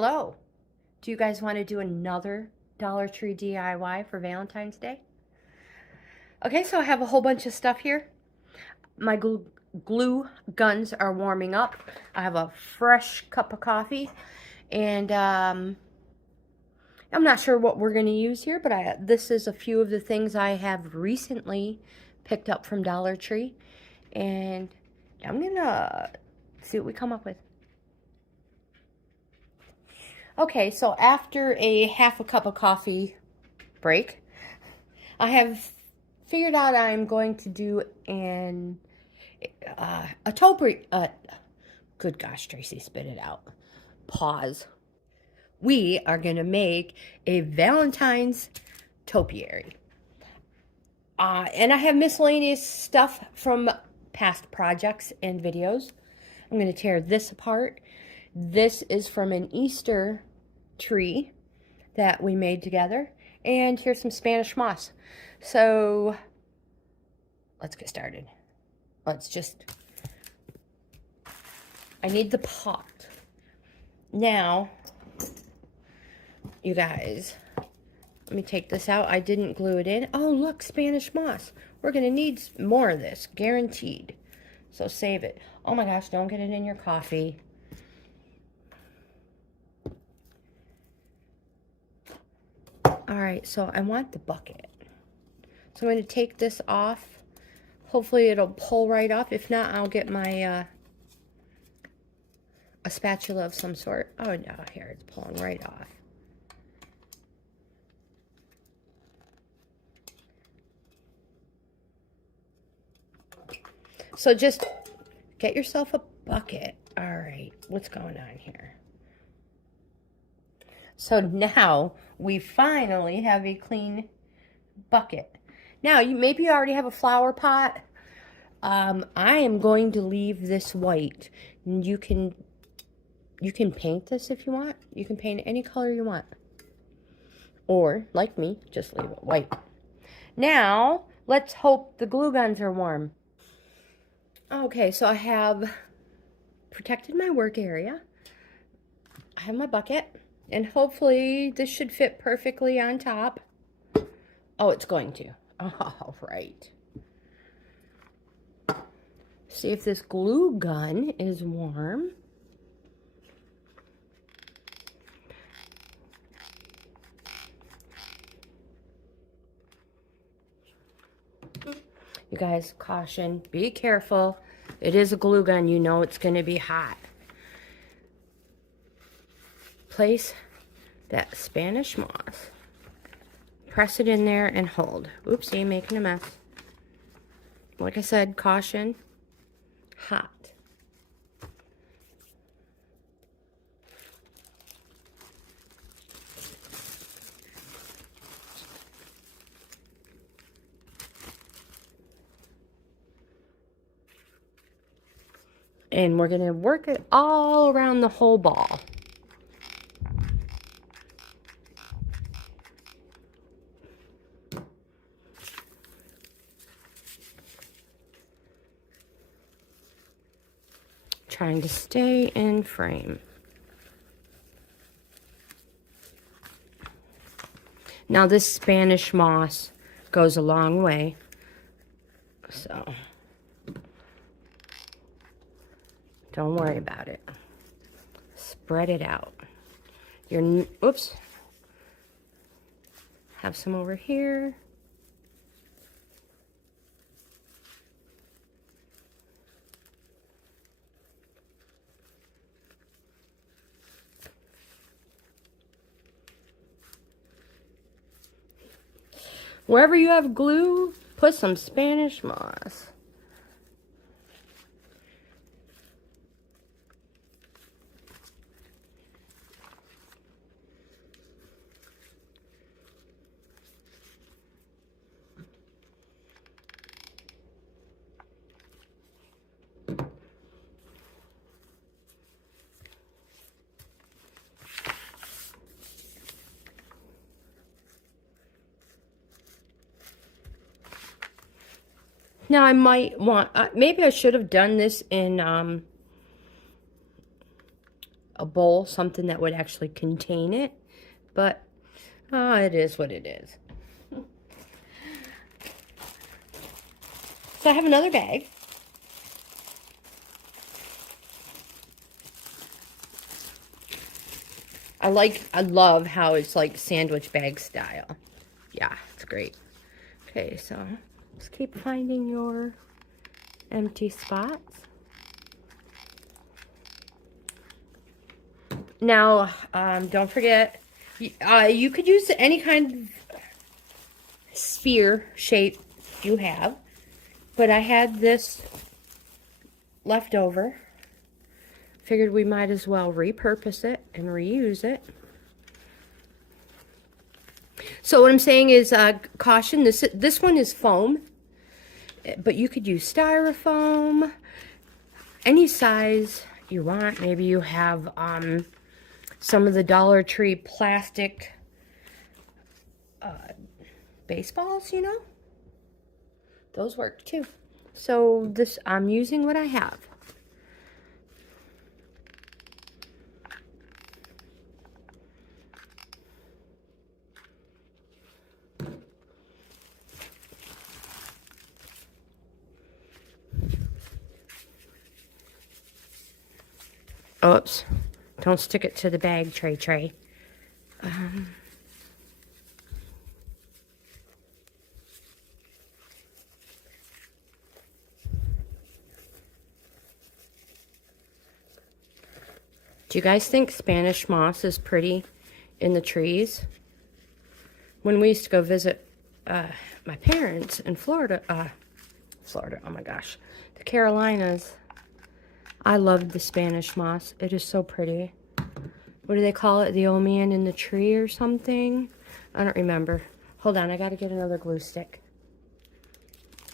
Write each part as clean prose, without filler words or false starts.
Hello. Do you guys want to do another Dollar Tree DIY for Valentine's Day? Okay, so I have a whole bunch of stuff here. My glue guns are warming up. I have a fresh cup of coffee. And I'm not sure what we're going to use here, but this is a few of the things I have recently picked up from Dollar Tree. And I'm going to see what we come up with. Okay, so after a half a cup of coffee break, I have figured out I'm going to do a topiary. Good gosh, Tracy, spit it out. Pause. We are going to make a Valentine's topiary. And I have miscellaneous stuff from past projects and videos. I'm going to tear this apart. This is from an Easter tree that we made together. And here's some Spanish moss. So let's get started. I need the pot. Now, you guys, let me take this out. I didn't glue it in. Oh, look, Spanish moss. We're going to need more of this, guaranteed. So save it. Oh my gosh, don't get it in your coffee. Alright, so I want the bucket. So I'm going to take this off. Hopefully it'll pull right off. If not, I'll get my a spatula of some sort. Oh no, here, it's pulling right off. So just get yourself a bucket. Alright, what's going on here? So now we finally have a clean bucket. Now, maybe you already have a flower pot. I am going to leave this white. You can paint this if you want. You can paint it any color you want. Or, like me, just leave it white. Now, let's hope the glue guns are warm. Okay, so I have protected my work area. I have my bucket. And hopefully this should fit perfectly on top. Oh, it's going to. All right. See if this glue gun is warm. You guys, caution, be careful. It is a glue gun. You know it's going to be hot. Place that Spanish moss. Press it in there and hold. Oopsie, making a mess. Like I said, caution. Hot. And we're going to work it all around the whole ball. Trying to stay in frame. Now this Spanish moss goes a long way, so don't worry about it. Spread it out. Oops. Have some over here. Wherever you have glue, put some Spanish moss. Now I might want, maybe I should have done this in a bowl, something that would actually contain it. But it is what it is. So I have another bag. I love how it's like sandwich bag style. Yeah, it's great. Okay, so just keep finding your empty spots. Now, don't forget, you could use any kind of sphere shape you have, but I had this left over. Figured we might as well repurpose it and reuse it. So what I'm saying is, caution, this one is foam, but you could use styrofoam, any size you want. Maybe you have some of the Dollar Tree plastic baseballs, you know? Those work too. So this, I'm using what I have. Oops, don't stick it to the bag tray. Do you guys think Spanish moss is pretty in the trees? When we used to go visit my parents in Florida, oh my gosh, the Carolinas, I loved the Spanish moss. It is so pretty. What do they call it? The old man in the tree or something? I don't remember. Hold on, I gotta get another glue stick.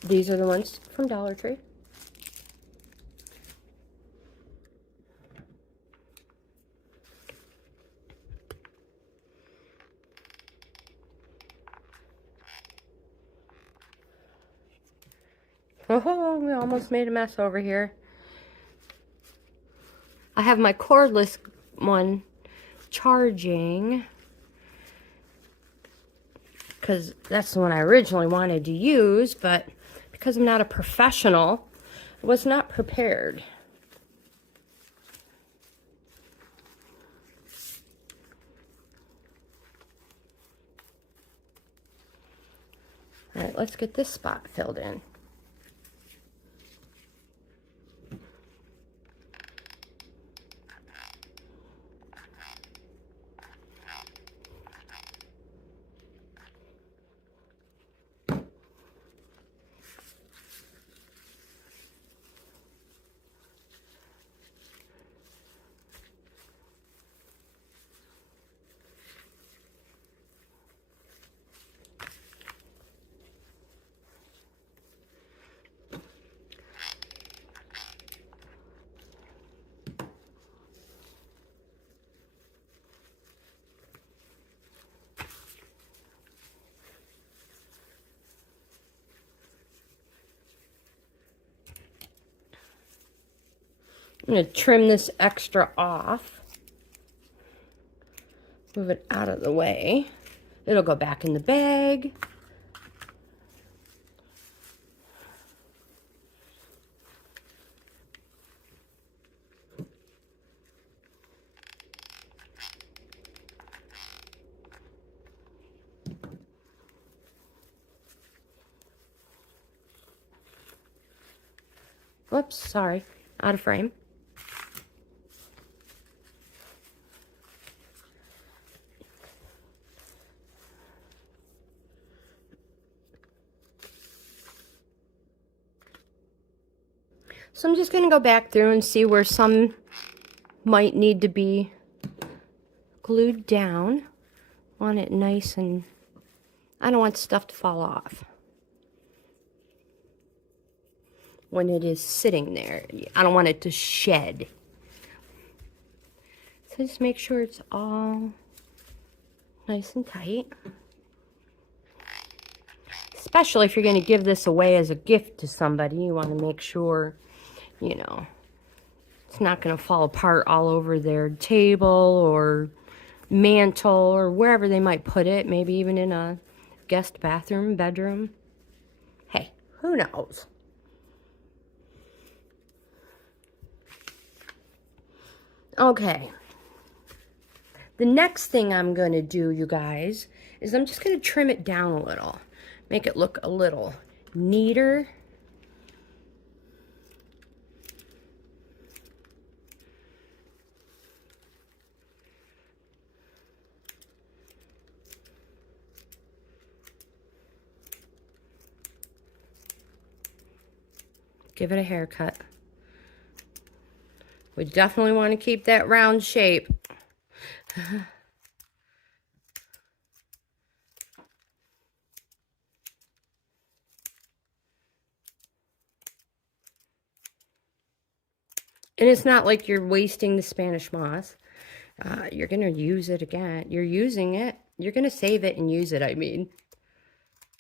These are the ones from Dollar Tree. Oh, we almost made a mess over here. I have my cordless one charging because that's the one I originally wanted to use, but because I'm not a professional, I was not prepared. All right, let's get this spot filled in. I'm going to trim this extra off. Move it out of the way. It'll go back in the bag. Whoops, sorry, out of frame. So I'm just going to go back through and see where some might need to be glued down. Want it nice, and I don't want stuff to fall off when it is sitting there. I don't want it to shed. So just make sure it's all nice and tight. Especially if you're going to give this away as a gift to somebody, you want to make sure, you know, It's not going to fall apart all over their table or mantle or wherever they might put it. Maybe even in a guest bathroom, bedroom. Hey, who knows? Okay. The next thing I'm going to do, you guys, is I'm just going to trim it down a little. Make it look a little neater. Give it a haircut. We definitely want to keep that round shape. And it's not like you're wasting the Spanish moss. You're going to use it again. You're using it. You're going to save it and use it, I mean.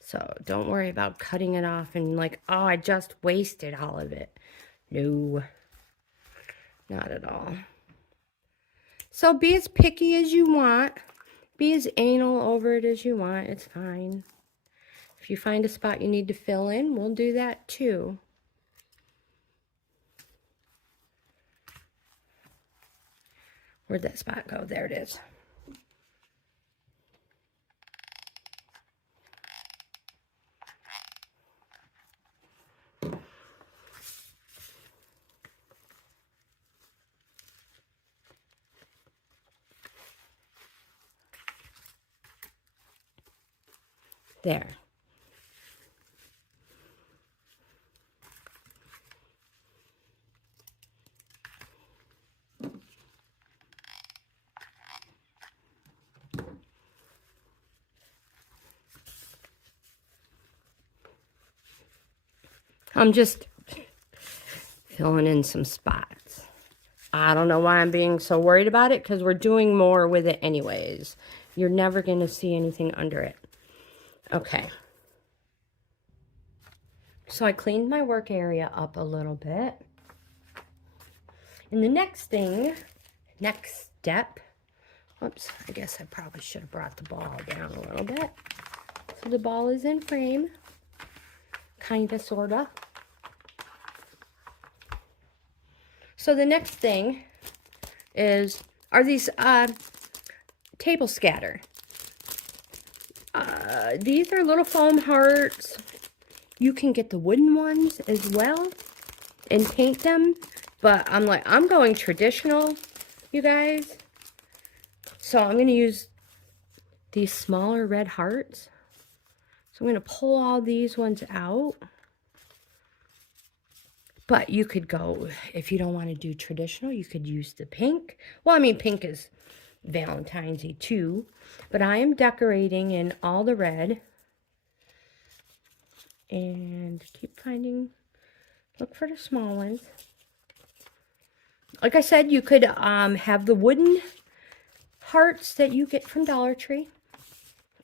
So don't worry about cutting it off and like, oh, I just wasted all of it. No, not at all. So be as picky as you want. Be as anal over it as you want. It's fine. If you find a spot you need to fill in, we'll do that too. Where'd that spot go? There it is. There. I'm just filling in some spots. I don't know why I'm being so worried about it, because we're doing more with it anyways. You're never going to see anything under it. Okay. So I cleaned my work area up a little bit. And the next step, oops, I guess I probably should have brought the ball down a little bit. So the ball is in frame. Kinda, sorta. So the next thing are these table scatter. These are little foam hearts. You can get the wooden ones as well and paint them. But I'm going traditional, you guys. So I'm going to use these smaller red hearts. So I'm going to pull all these ones out. But you could go, if you don't want to do traditional, you could use the pink. Well, I mean, pink is Valentine's-y too. But I am decorating in all the red. And keep finding, look for the small ones. Like I said, you could have the wooden hearts that you get from Dollar Tree.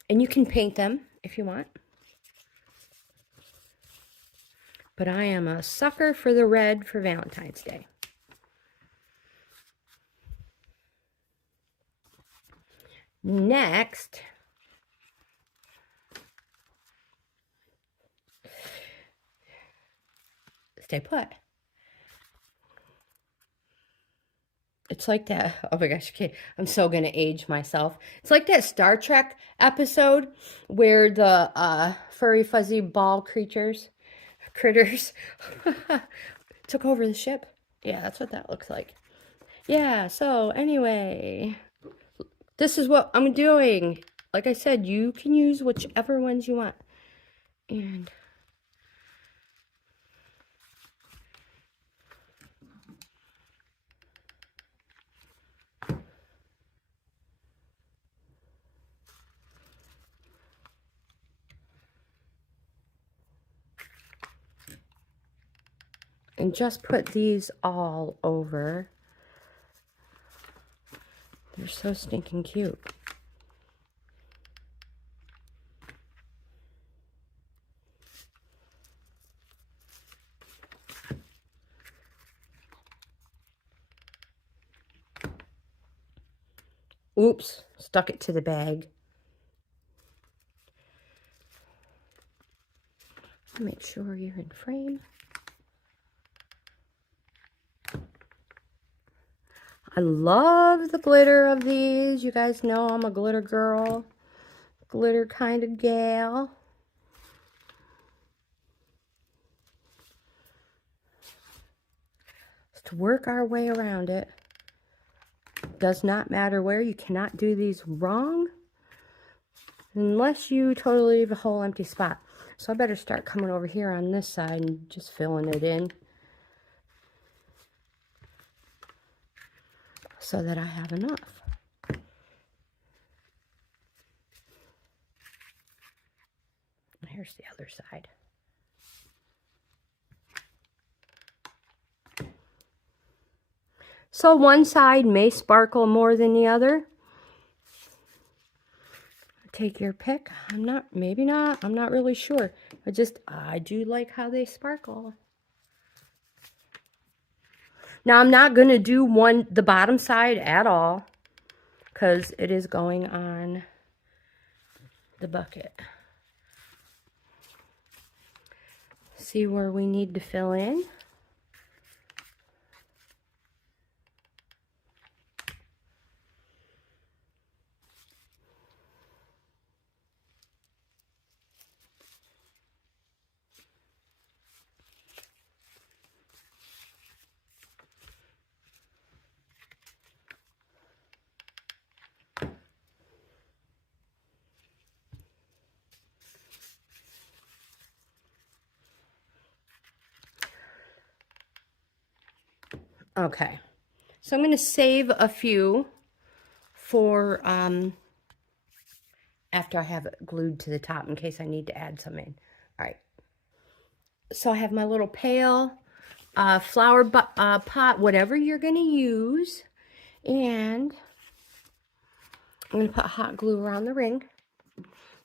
And you can paint them if you want. But I am a sucker for the red for Valentine's Day. Next, stay put. It's like that, oh my gosh, okay, I'm so going to age myself. It's like that Star Trek episode where the furry, fuzzy ball critters took over the ship. Yeah, that's what that looks like. Yeah, so anyway, this is what I'm doing. Like I said, you can use whichever ones you want. And just put these all over. They're so stinking cute. Oops, stuck it to the bag. Make sure you're in frame. I love the glitter of these. You guys know I'm a glitter girl, glitter kind of gal. To work our way around it. Does not matter where. You cannot do these wrong unless you totally leave a whole empty spot. So I better start coming over here on this side and just filling it in so that I have enough. Here's the other side. So one side may sparkle more than the other. Take your pick. Maybe not. I'm not really sure. I do like how they sparkle. Now I'm not going to do the bottom side at all because it is going on the bucket. See where we need to fill in. Okay, so I'm going to save a few for after I have it glued to the top in case I need to add some in. All right, so I have my little pail, flower pot, whatever you're going to use, and I'm going to put hot glue around the ring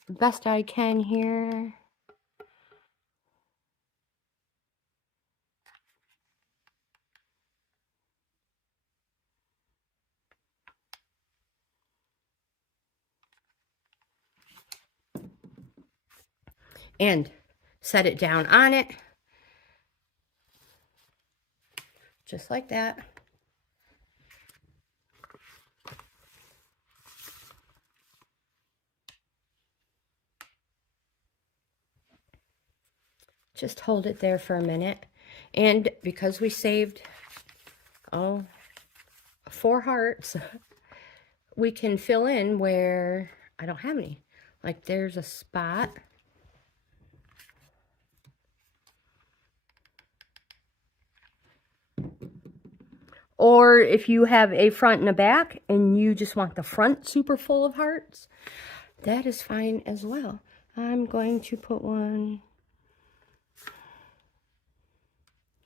the best I can here. And set it down on it, just like that. Just hold it there for a minute. And because we saved, 4 hearts, we can fill in where I don't have any. Like there's a spot. Or if you have a front and a back and you just want the front super full of hearts, that is fine as well. I'm going to put one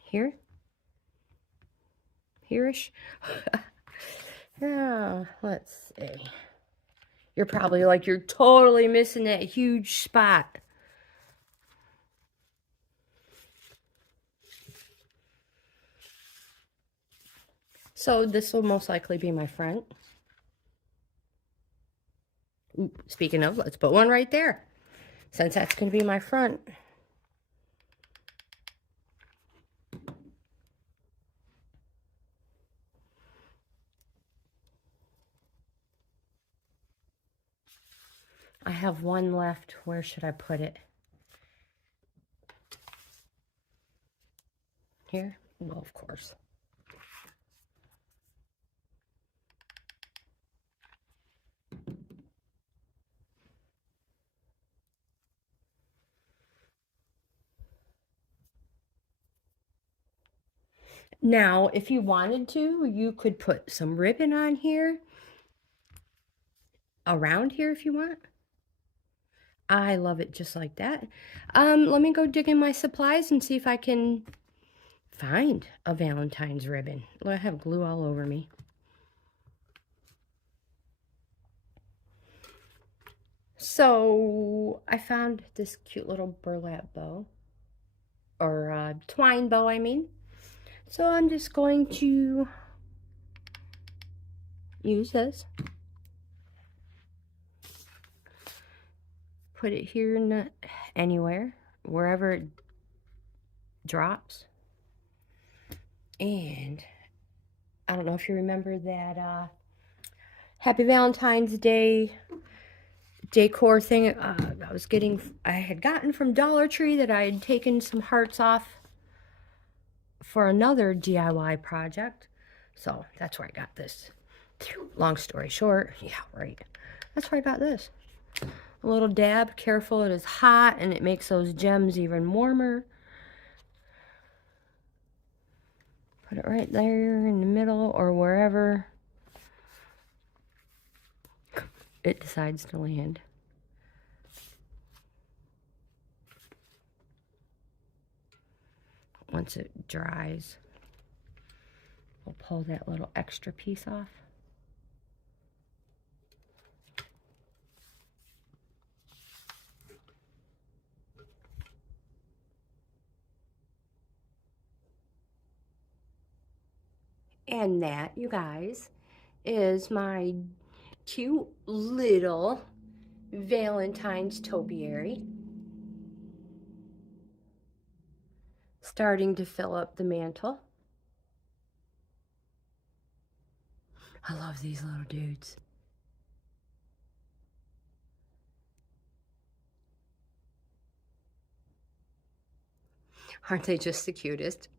here. Here-ish. Yeah, let's see. You're probably like, you're totally missing that huge spot. So this will most likely be my front. Ooh, speaking of, let's put one right there, since that's going to be my front. I have one left. Where should I put it? Here? Well, of course. Now, if you wanted to, you could put some ribbon on here, around here if you want. I love it just like that. Let me go dig in my supplies and see if I can find a Valentine's ribbon. I have glue all over me. So I found this cute little burlap bow, or twine bow, I mean. So I'm just going to use this put it here in the, anywhere, wherever it drops. And I don't know if you remember that Happy Valentine's Day decor thing I had gotten from Dollar Tree, that I had taken some hearts off for another DIY project. So that's where I got this. Long story short, yeah, right. That's where I got this. A little dab, careful, it is hot and it makes those gems even warmer. Put it right there in the middle or wherever it decides to land. Once it dries, we'll pull that little extra piece off. And that, you guys, is my cute little Valentine's topiary. Starting to fill up the mantle. I love these little dudes. Aren't they just the cutest?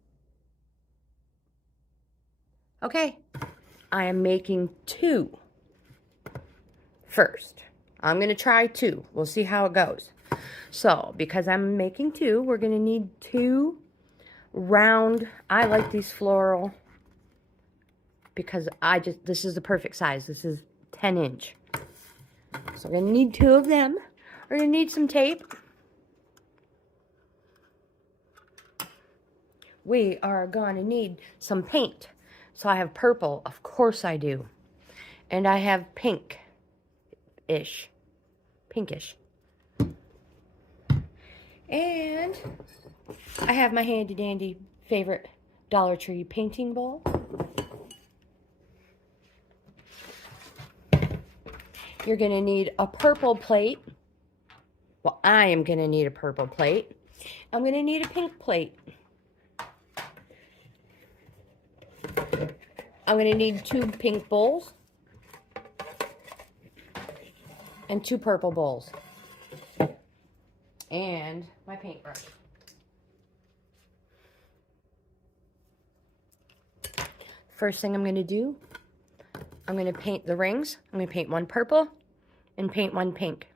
Okay, I am making 2 first. I'm going to try 2. We'll see how it goes. So, because I'm making 2, we're going to need 2 round. I like these floral because this is the perfect size. This is 10-inch. So we're going to need 2 of them. We're going to need some tape. We are going to need some paint. So I have purple, of course I do. And I have pinkish. And I have my handy dandy favorite Dollar Tree painting bowl. You're going to need a purple plate. Well, I am going to need a purple plate. I'm going to need a pink plate. I'm going to need 2 pink bowls and 2 purple bowls and my paintbrush. First thing I'm going to do, I'm going to paint the rings. I'm going to paint 1 purple and paint 1 pink.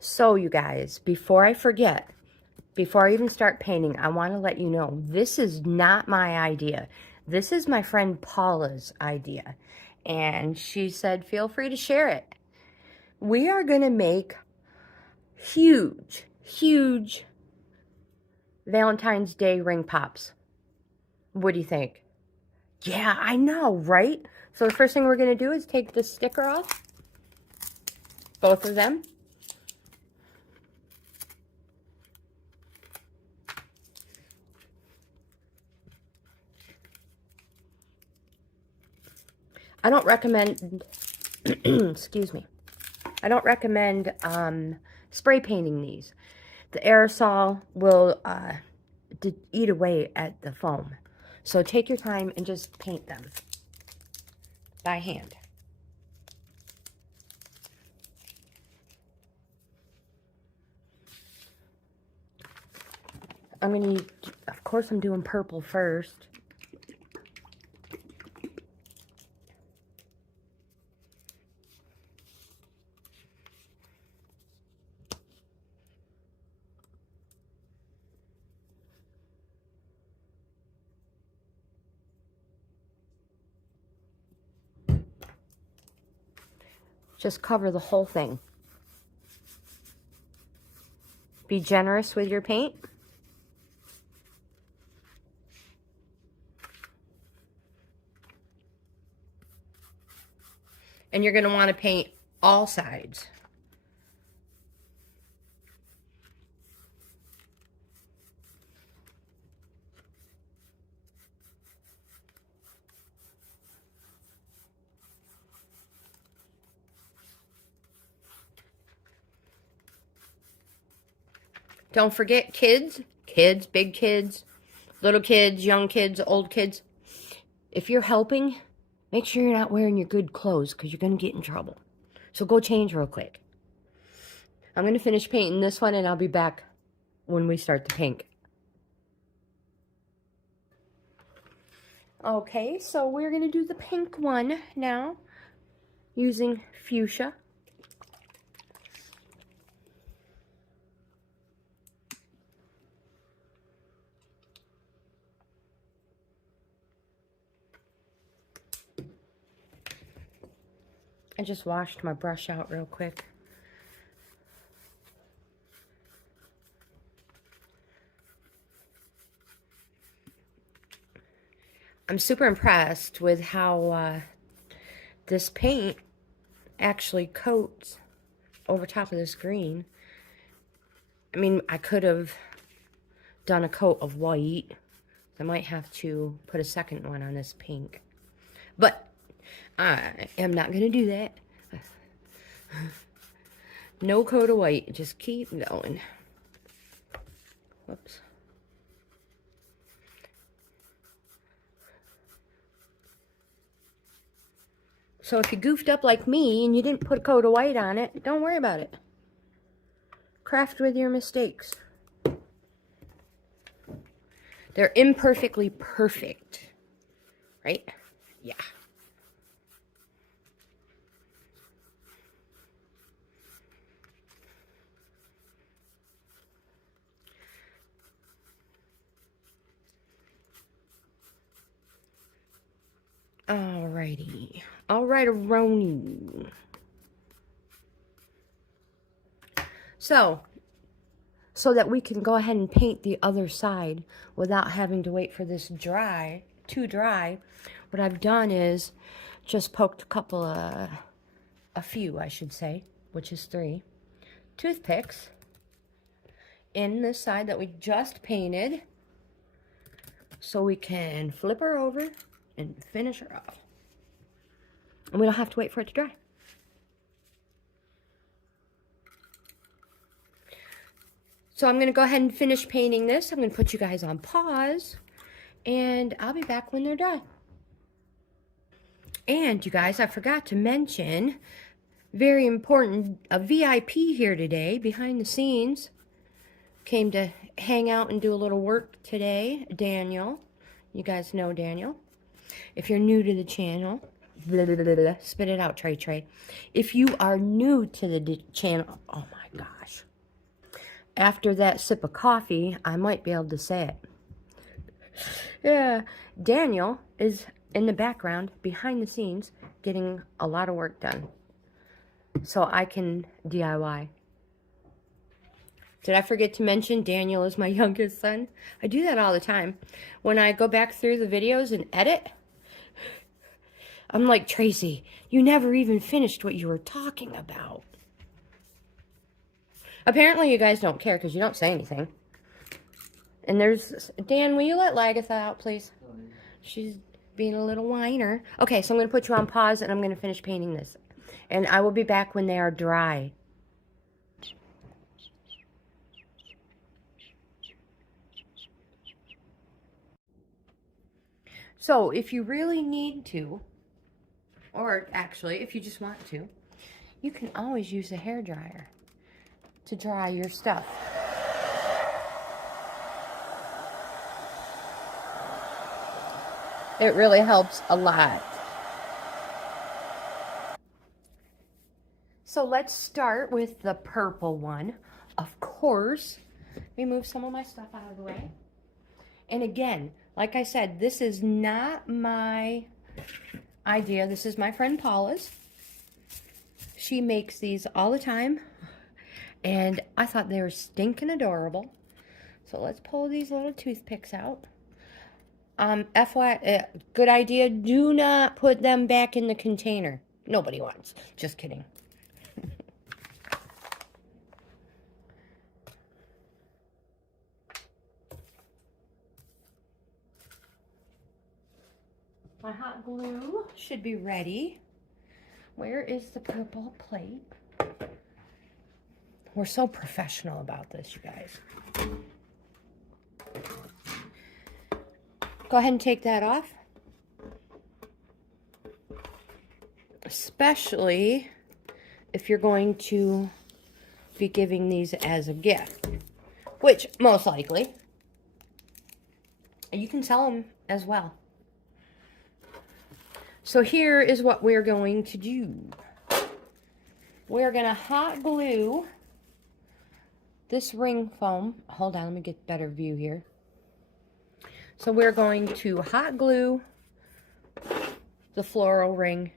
So you guys, before I forget, before I even start painting, I want to let you know, this is not my idea. This is my friend Paula's idea. And she said, feel free to share it. We are going to make huge, huge Valentine's Day ring pops. What do you think? Yeah, I know, right? So the first thing we're going to do is take the sticker off. Both of them. I don't recommend, excuse me, I don't recommend spray painting these. The aerosol will eat away at the foam. So take your time and just paint them by hand. I'm going to need, of course I'm doing purple first. Just cover the whole thing. Be generous with your paint. And you're going to want to paint all sides. Don't forget, kids, big kids, little kids, young kids, old kids. If you're helping, make sure you're not wearing your good clothes because you're going to get in trouble. So go change real quick. I'm going to finish painting this one and I'll be back when we start the pink. Okay, so we're going to do the pink one now using fuchsia. I just washed my brush out real quick. I'm super impressed with how this paint actually coats over top of this green. I mean, I could have done a coat of white. I might have to put a second one on this pink. But I am not going to do that. No coat of white. Just keep going. Whoops. So if you goofed up like me and you didn't put a coat of white on it, don't worry about it. Craft with your mistakes. They're imperfectly perfect. Right? Yeah. Alrighty. Alright-a-roni. So that we can go ahead and paint the other side without having to wait for this to dry, what I've done is just poked a few, I should say, which is 3, toothpicks in this side that we just painted so we can flip her over and finish her off. And we don't have to wait for it to dry. So I'm going to go ahead and finish painting this. I'm going to put you guys on pause. And I'll be back when they're done. And you guys, I forgot to mention, very important, a VIP here today, behind the scenes. Came to hang out and do a little work today. Daniel. You guys know Daniel. If you're new to the channel, blah, blah, blah, blah, spit it out, Trey. If you are new to the channel, oh my gosh. After that sip of coffee, I might be able to say it. Yeah, Daniel is in the background, behind the scenes, getting a lot of work done. So I can DIY. Did I forget to mention Daniel is my youngest son? I do that all the time. When I go back through the videos and edit, I'm like, Tracy, you never even finished what you were talking about. Apparently you guys don't care because you don't say anything. And there's... Dan, will you let Lagatha out, please? She's being a little whiner. Okay, so I'm going to put you on pause and I'm going to finish painting this. And I will be back when they are dry. So, if you really need to, or actually, if you just want to, you can always use a hairdryer to dry your stuff. It really helps a lot. So let's start with the purple one. Of course, let me move some of my stuff out of the way. And again, like I said, this is not my idea. This is my friend Paula's. She makes these all the time. And I thought they were stinking adorable. So let's pull these little toothpicks out. FYI, good idea. Do not put them back in the container. Nobody wants. Just kidding. My hot glue should be ready. Where is the purple plate? We're so professional about this, you guys. Go ahead and take that off. Especially if you're going to be giving these as a gift, which most likely you can sell them as well. So here is what we're going to do. We're going to hot glue this ring foam. Hold on, let me get a better view here. So we're going to hot glue the floral ring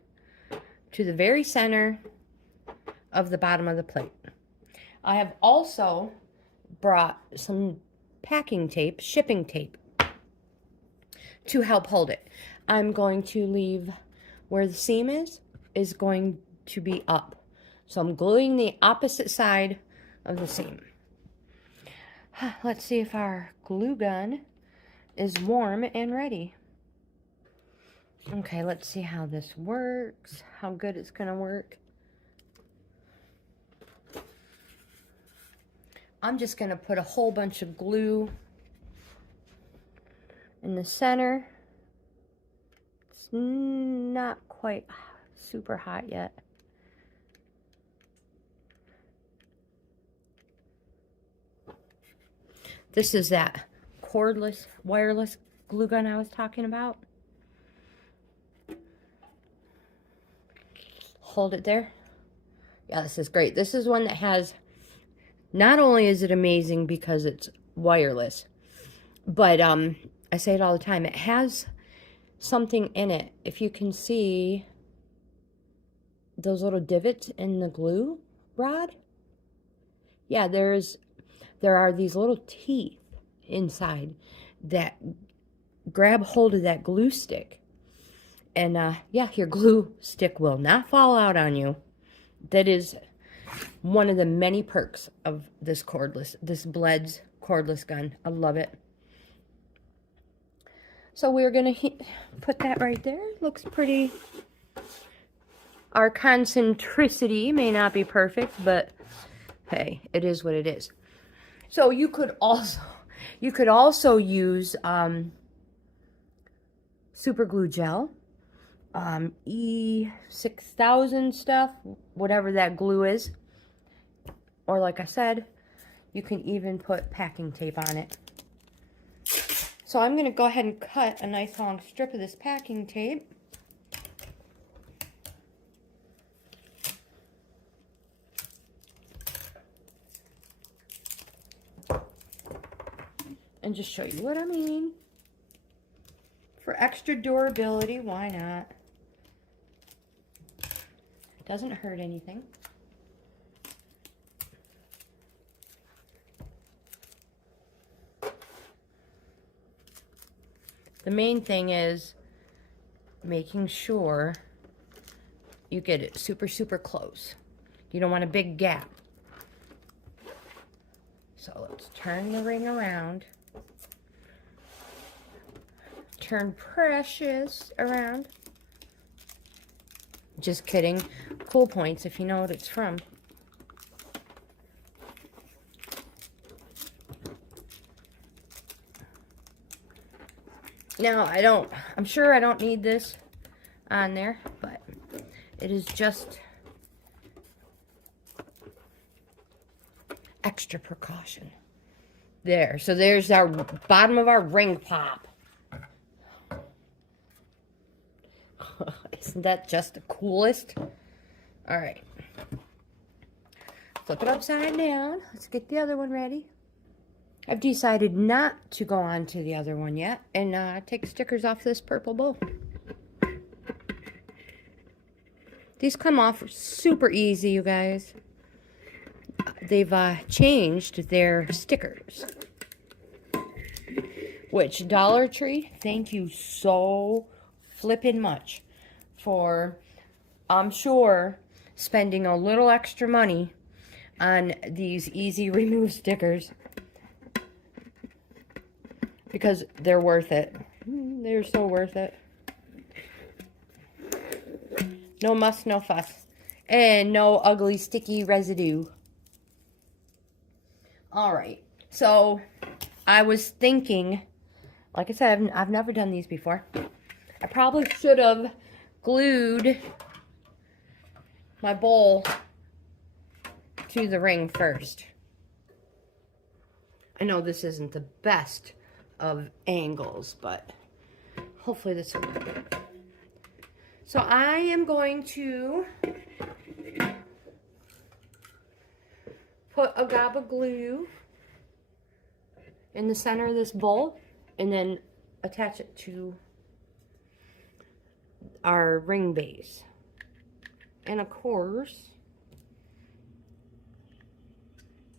to the very center of the bottom of the plate. I have also brought some packing tape, shipping tape, to help hold it. I'm going to leave where the seam is going to be up. So I'm gluing the opposite side of the seam. Let's see if our glue gun is warm and ready. Okay, let's see how this works, how good it's gonna work. I'm just gonna put a whole bunch of glue in the center. It's not quite super hot yet. This is that cordless, wireless glue gun I was talking about. Hold it there. Yeah, this is great. This is one that has, not only is it amazing because it's wireless, but I say it all the time, it has something in it. If you can see those little divots in the glue rod, yeah, there are these little teeth inside that grab hold of that glue stick. And yeah, your glue stick will not fall out on you. That is one of the many perks of this Bleds cordless gun. I love it. So we're going to put that right there. Looks pretty. Our concentricity may not be perfect, but hey, it is what it is. So you could also use super glue gel, E6000 stuff, whatever that glue is. Or like I said, you can even put packing tape on it. So I'm going to go ahead and cut a nice long strip of this packing tape. And just show you what I mean. For extra durability, why not? It doesn't hurt anything. The main thing is making sure you get it super, super close. You don't want a big gap. So let's turn the ring around. Turn Precious around. Just kidding. Cool Points, if you know what it's from. Now, I'm sure I don't need this on there, but it is just extra precaution. There, so there's our bottom of our ring pop. Isn't that just the coolest? All right. Flip it upside down. Let's get the other one ready. I've decided not to go on to the other one yet and take stickers off this purple bow. These come off super easy, you guys. They've changed their stickers. Which, Dollar Tree, thank you so flippin' much for, I'm sure, spending a little extra money on these easy remove stickers. Because they're worth it. They're so worth it. No muss, no fuss. And no ugly, sticky residue. All right. So I was thinking, like I said, I've never done these before. I probably should have glued my bowl to the ring first. I know this isn't the best of angles, but hopefully this will work. So I am going to put a gob of glue in the center of this bowl and then attach it to our ring base. And of course,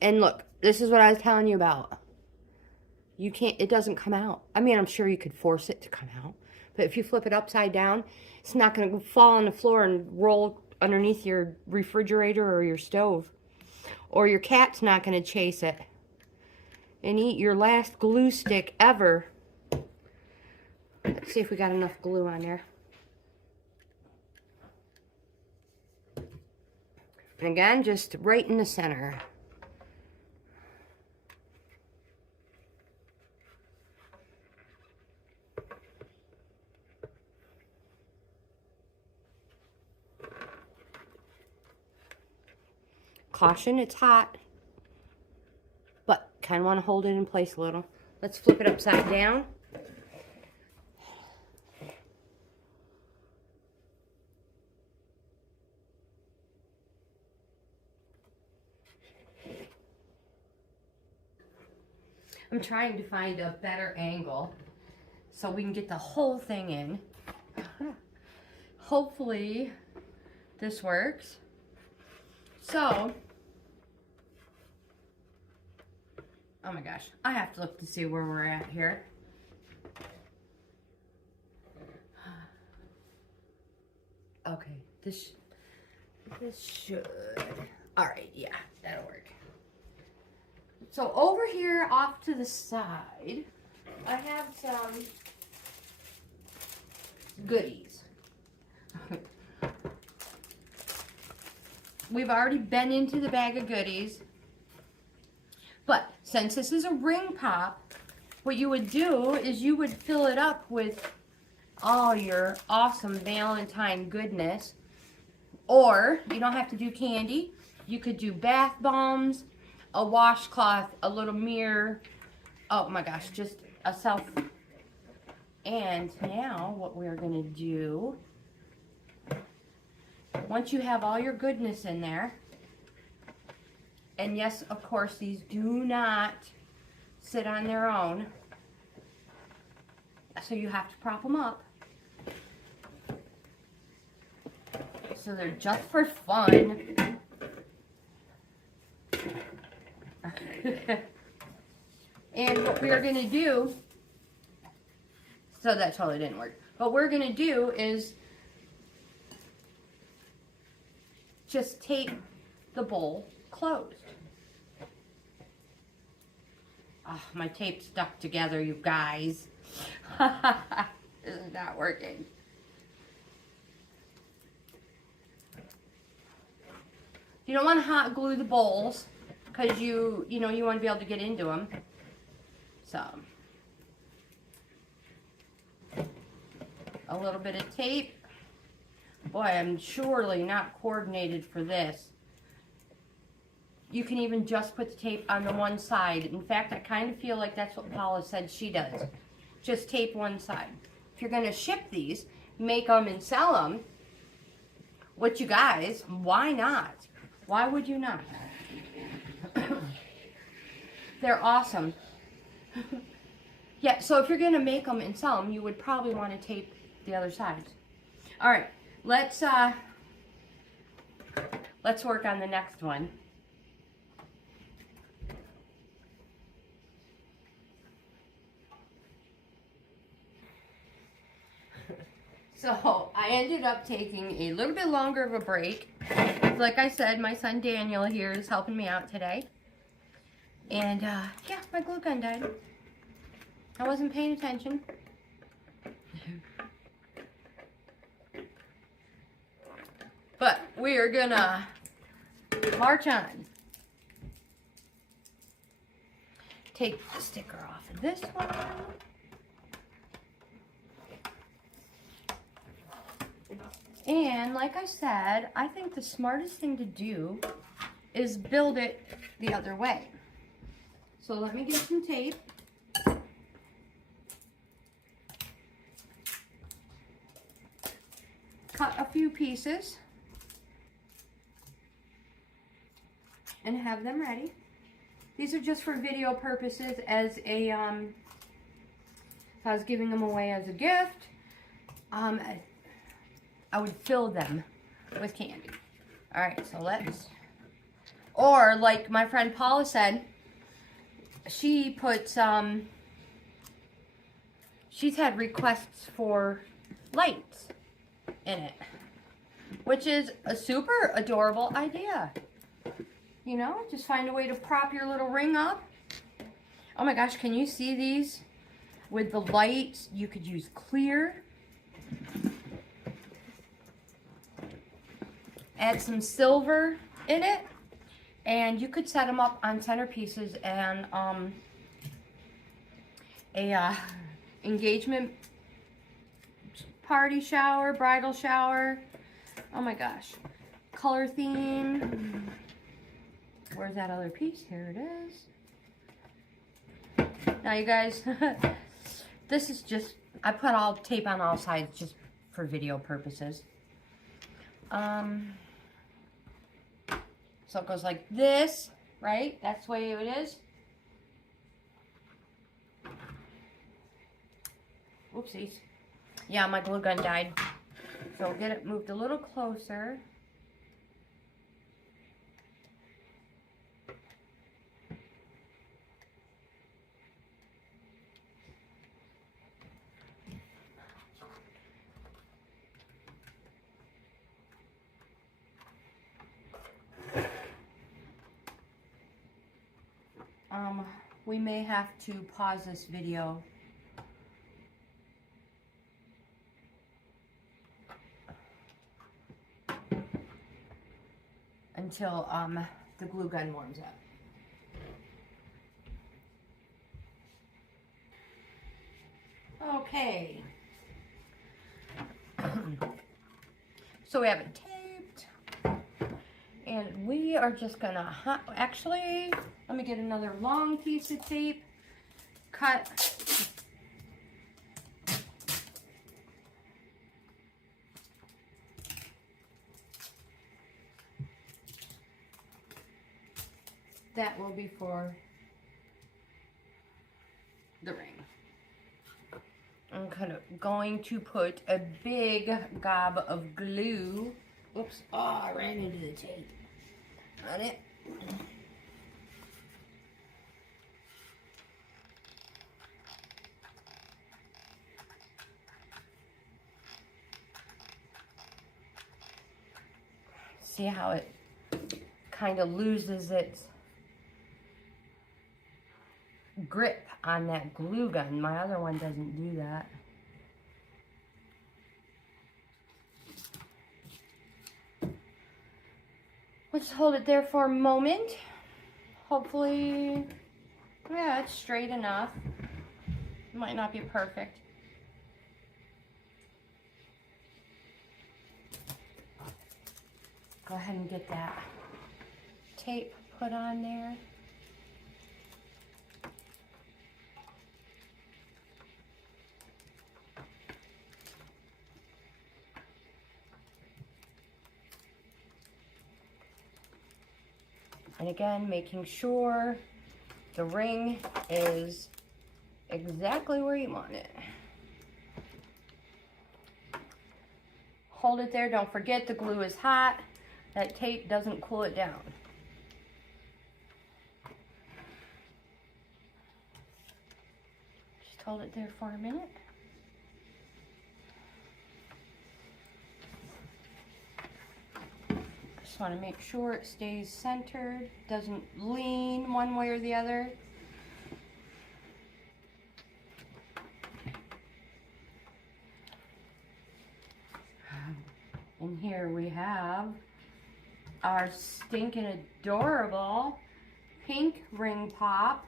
and look, this is what I was telling you about. You can't, it doesn't come out. I mean, I'm sure you could force it to come out, but if you flip it upside down, it's not going to fall on the floor and roll underneath your refrigerator or your stove. Or your cat's not going to chase it and eat your last glue stick ever. Let's see if we got enough glue on there. And again, just right in the center. Caution, it's hot, but kind of want to hold it in place a little. Let's flip it upside down. I'm trying to find a better angle so we can get the whole thing in. Hopefully this works. So, oh my gosh, I have to look to see where we're at here. Okay, this should, all right, yeah, that'll work. So over here off to the side, I have some goodies. We've already been into the bag of goodies. But since this is a ring pop, what you would do is you would fill it up with all your awesome Valentine goodness. Or you don't have to do candy. You could do bath bombs, a washcloth, a little mirror. Oh my gosh, just a self. And now what we're going to do, once you have all your goodness in there, and yes, of course, these do not sit on their own, so you have to prop them up. So they're just for fun. And what we are going to do, so that totally didn't work. What we're going to do is just tape the bowl closed. Oh, my tape stuck together, you guys. This is not working. You don't want to hot glue the bowls because you want to be able to get into them. So, a little bit of tape. Boy, I'm surely not coordinated for this. You can even just put the tape on the one side. In fact, I kind of feel like that's what Paula said she does. Just tape one side. If you're going to ship these, make them and sell them, which you guys, why not? Why would you not? They're awesome. Yeah, so if you're going to make them and sell them, you would probably want to tape the other sides. All right, let's work on the next one. So I ended up taking a little bit longer of a break. Like I said, my son Daniel here is helping me out today. And yeah, my glue gun died. I wasn't paying attention. But we are gonna march on. take the sticker off of this one. And like I said, I think the smartest thing to do is build it the other way. So let me get some tape. Cut a few pieces and have them ready. These are just for video purposes as a, if I was giving them away as a gift, I would fill them with candy. All right, so let's, or like my friend Paula said, she puts, she's had requests for lights in it, which is a super adorable idea. You know, just find a way to prop your little ring up. Oh my gosh, can you see these? With the lights, you could use clear. Add some silver in it. And you could set them up on centerpieces and a engagement party shower, bridal shower. Oh my gosh. Color theme. Where's that other piece? Here it is. Now you guys, this is just, I put all tape on all sides just for video purposes. So it goes like this, right? That's the way it is. Oopsies. Yeah, my glue gun died. So we'll get it moved a little closer. We may have to pause this video until the glue gun warms up. Okay. So we have it taped. And we are just gonna, actually, let me get another long piece of tape, cut that will be for the ring. I'm going to put a big gob of glue. Oops, oh, I ran into the tape on it. See how it kind of loses its grip on that glue gun. My other one doesn't do that. We'll just hold it there for a moment. Hopefully, yeah, it's straight enough. It might not be perfect. Go ahead and get that tape put on there. And again, making sure the ring is exactly where you want it. Hold it there. Don't forget the glue is hot. That tape doesn't cool it down. Just hold it there for a minute. Just want to make sure it stays centered, doesn't lean one way or the other. And here we have our stinking adorable pink ring pop.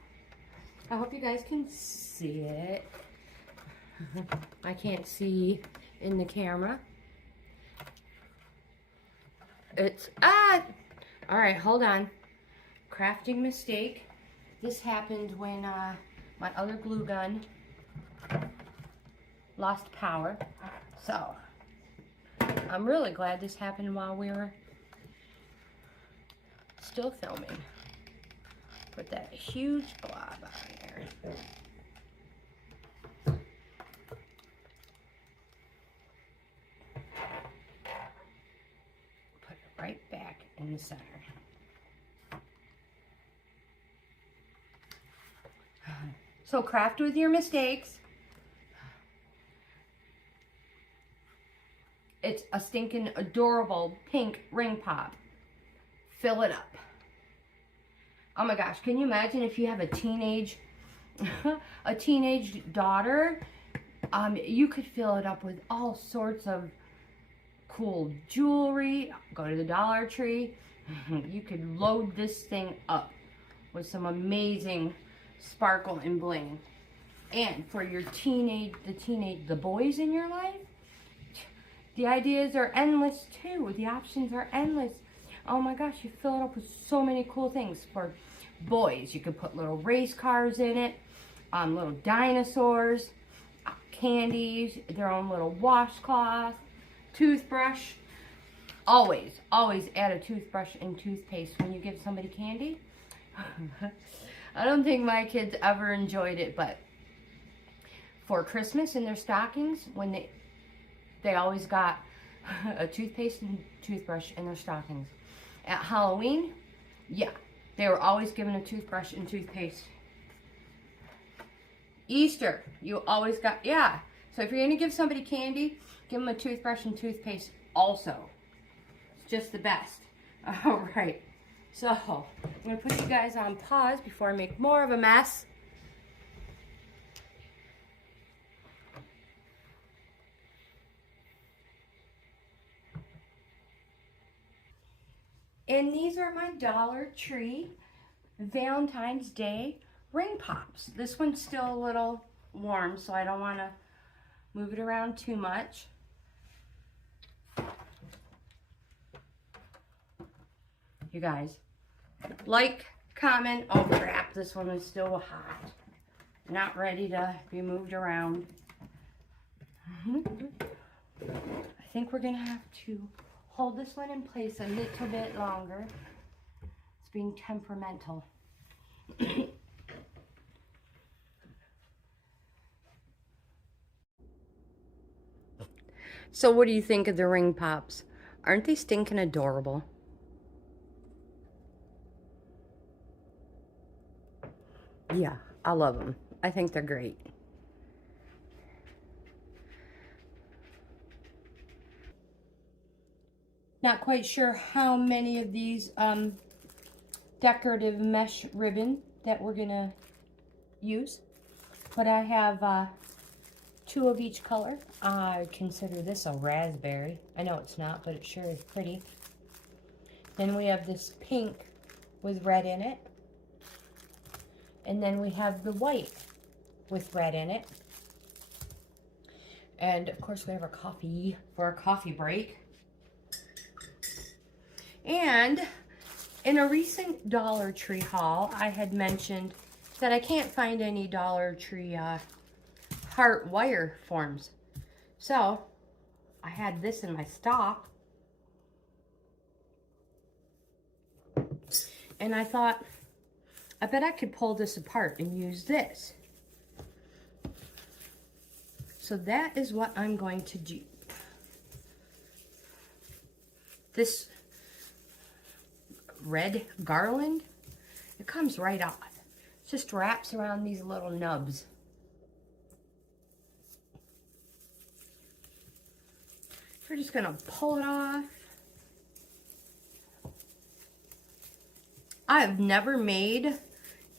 I hope you guys can see it. I can't see in the camera. It's, all right, hold on. Crafting mistake. This happened when my other glue gun lost power. So, I'm really glad this happened while we were still filming. Put that huge blob on there. Put it right back in the center. So craft with your mistakes. It's a stinking adorable pink ring pop. Fill it up. Oh my gosh, can you imagine if you have a teenage daughter? You could fill it up with all sorts of cool jewelry. Go to the Dollar Tree. You could load this thing up with some amazing sparkle and bling. And for your the boys in your life, the ideas are endless too. The options are endless. Oh my gosh, you fill it up with so many cool things. For boys, you could put little race cars in it, little dinosaurs, candies, their own little washcloth, toothbrush. Always add a toothbrush and toothpaste when you give somebody candy. I don't think my kids ever enjoyed it, but for Christmas in their stockings, when they always got a toothpaste and toothbrush in their stockings. At Halloween, yeah, they were always given a toothbrush and toothpaste. Easter, you always got, yeah. So if you're gonna give somebody candy, give them a toothbrush and toothpaste also. It's just the best. All right, so I'm gonna put you guys on pause before I make more of a mess. And these are my Dollar Tree Valentine's Day ring pops. This one's still a little warm, so I don't want to move it around too much. You guys, like, comment. Oh crap, this one is still hot. Not ready to be moved around. I think we're going to have to hold this one in place a little bit longer. It's being temperamental. So what do you think of the ring pops? Aren't they stinking adorable? Yeah, I love them. I think they're great. Not quite sure how many of these decorative mesh ribbon that we're gonna use, but I have 2 of each color. I consider this a raspberry. I know it's not, but it sure is pretty. Then we have this pink with red in it. And then we have the white with red in it. And of course we have our coffee for our coffee break. And in a recent Dollar Tree haul, I had mentioned that I can't find any Dollar Tree heart wire forms. So I had this in my stock. And I thought, I bet I could pull this apart and use this. So that is what I'm going to do. This red garland, it comes right off. It just wraps around these little nubs. We're just gonna pull it off. I've never made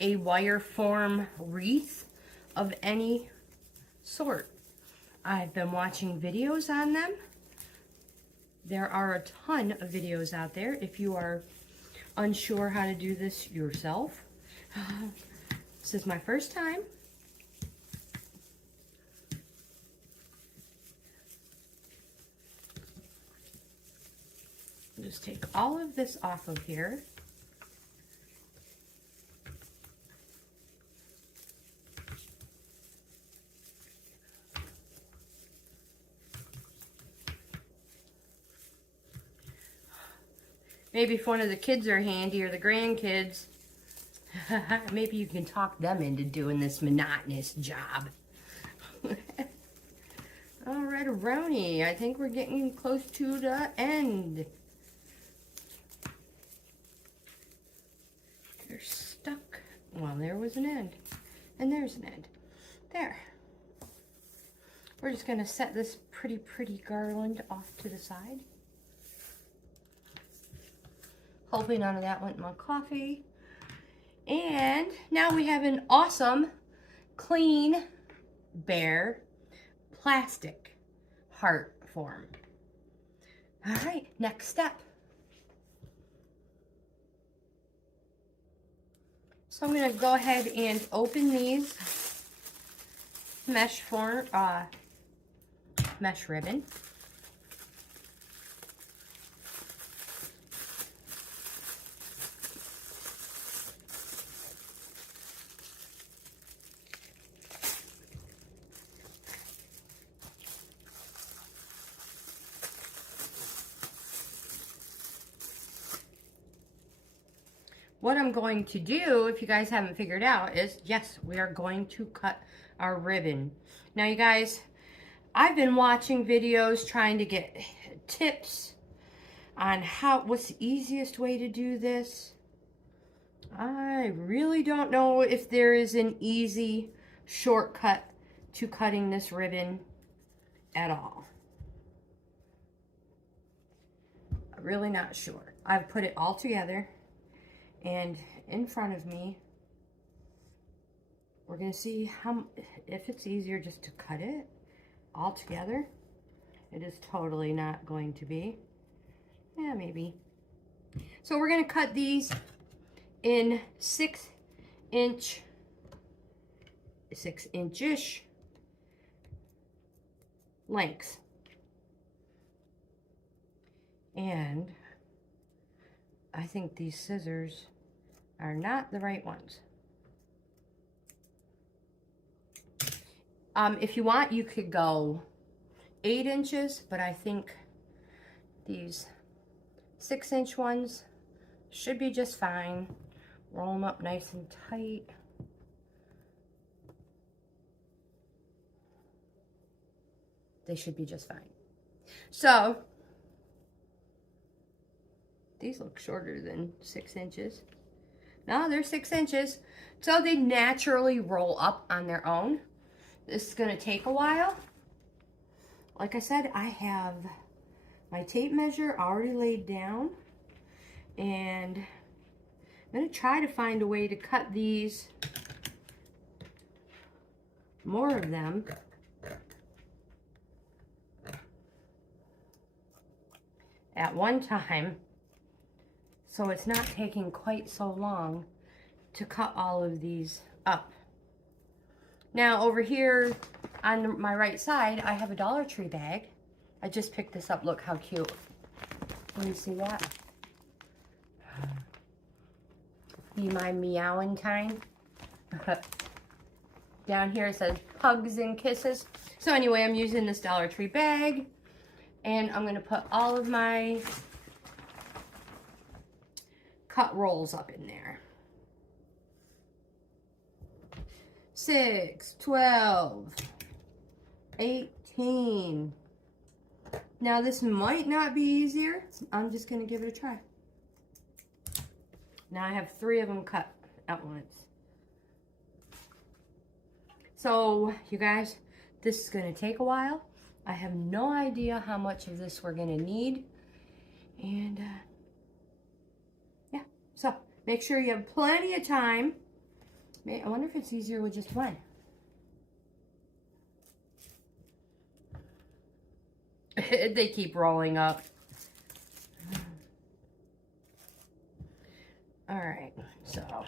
a wire form wreath of any sort. I've been watching videos on them. There are a ton of videos out there if you are unsure how to do this yourself. This is my first time. Just take all of this off of here. Maybe if one of the kids are handy or the grandkids, maybe you can talk them into doing this monotonous job. All right, Roni, I think we're getting close to the end. They're stuck. Well, there was an end. And there's an end. There. We're just going to set this pretty garland off to the side. Hopefully none of that went in my coffee. And now we have an awesome, clean, bare, plastic heart form. All right, next step. So I'm going to go ahead and open these mesh ribbon. What I'm going to do, if you guys haven't figured out, is yes, we are going to cut our ribbon. Now you guys, I've been watching videos trying to get tips on what's the easiest way to do this. I really don't know if there is an easy shortcut to cutting this ribbon at all. I'm really not sure. I've put it all together. And in front of me, we're going to see if it's easier just to cut it all together. It is totally not going to be. Yeah, maybe. So we're going to cut these in 6-inch, 6-inch-ish lengths. And I think these scissors are not the right ones. If you want, you could go 8 inches, but I think these 6-inch ones should be just fine. Roll them up nice and tight. They should be just fine. So, these look shorter than 6 inches. No, they're 6 inches. So they naturally roll up on their own. This is going to take a while. Like I said, I have my tape measure already laid down. And I'm going to try to find a way to cut these, more of them, at one time, so it's not taking quite so long to cut all of these up. Now over here on my right side, I have a Dollar Tree bag. I just picked this up. Look how cute. Can you see that? Be my meowing time. Down here it says hugs and kisses. So anyway, I'm using this Dollar Tree bag, and I'm going to put all of my cut rolls up in there. 6, 12, 18. Now this might not be easier. I'm just going to give it a try. Now I have 3 of them cut at once. So you guys, this is going to take a while. I have no idea how much of this we're going to need. And yeah, so make sure you have plenty of time. I wonder if it's easier with just one. They keep rolling up. All right, so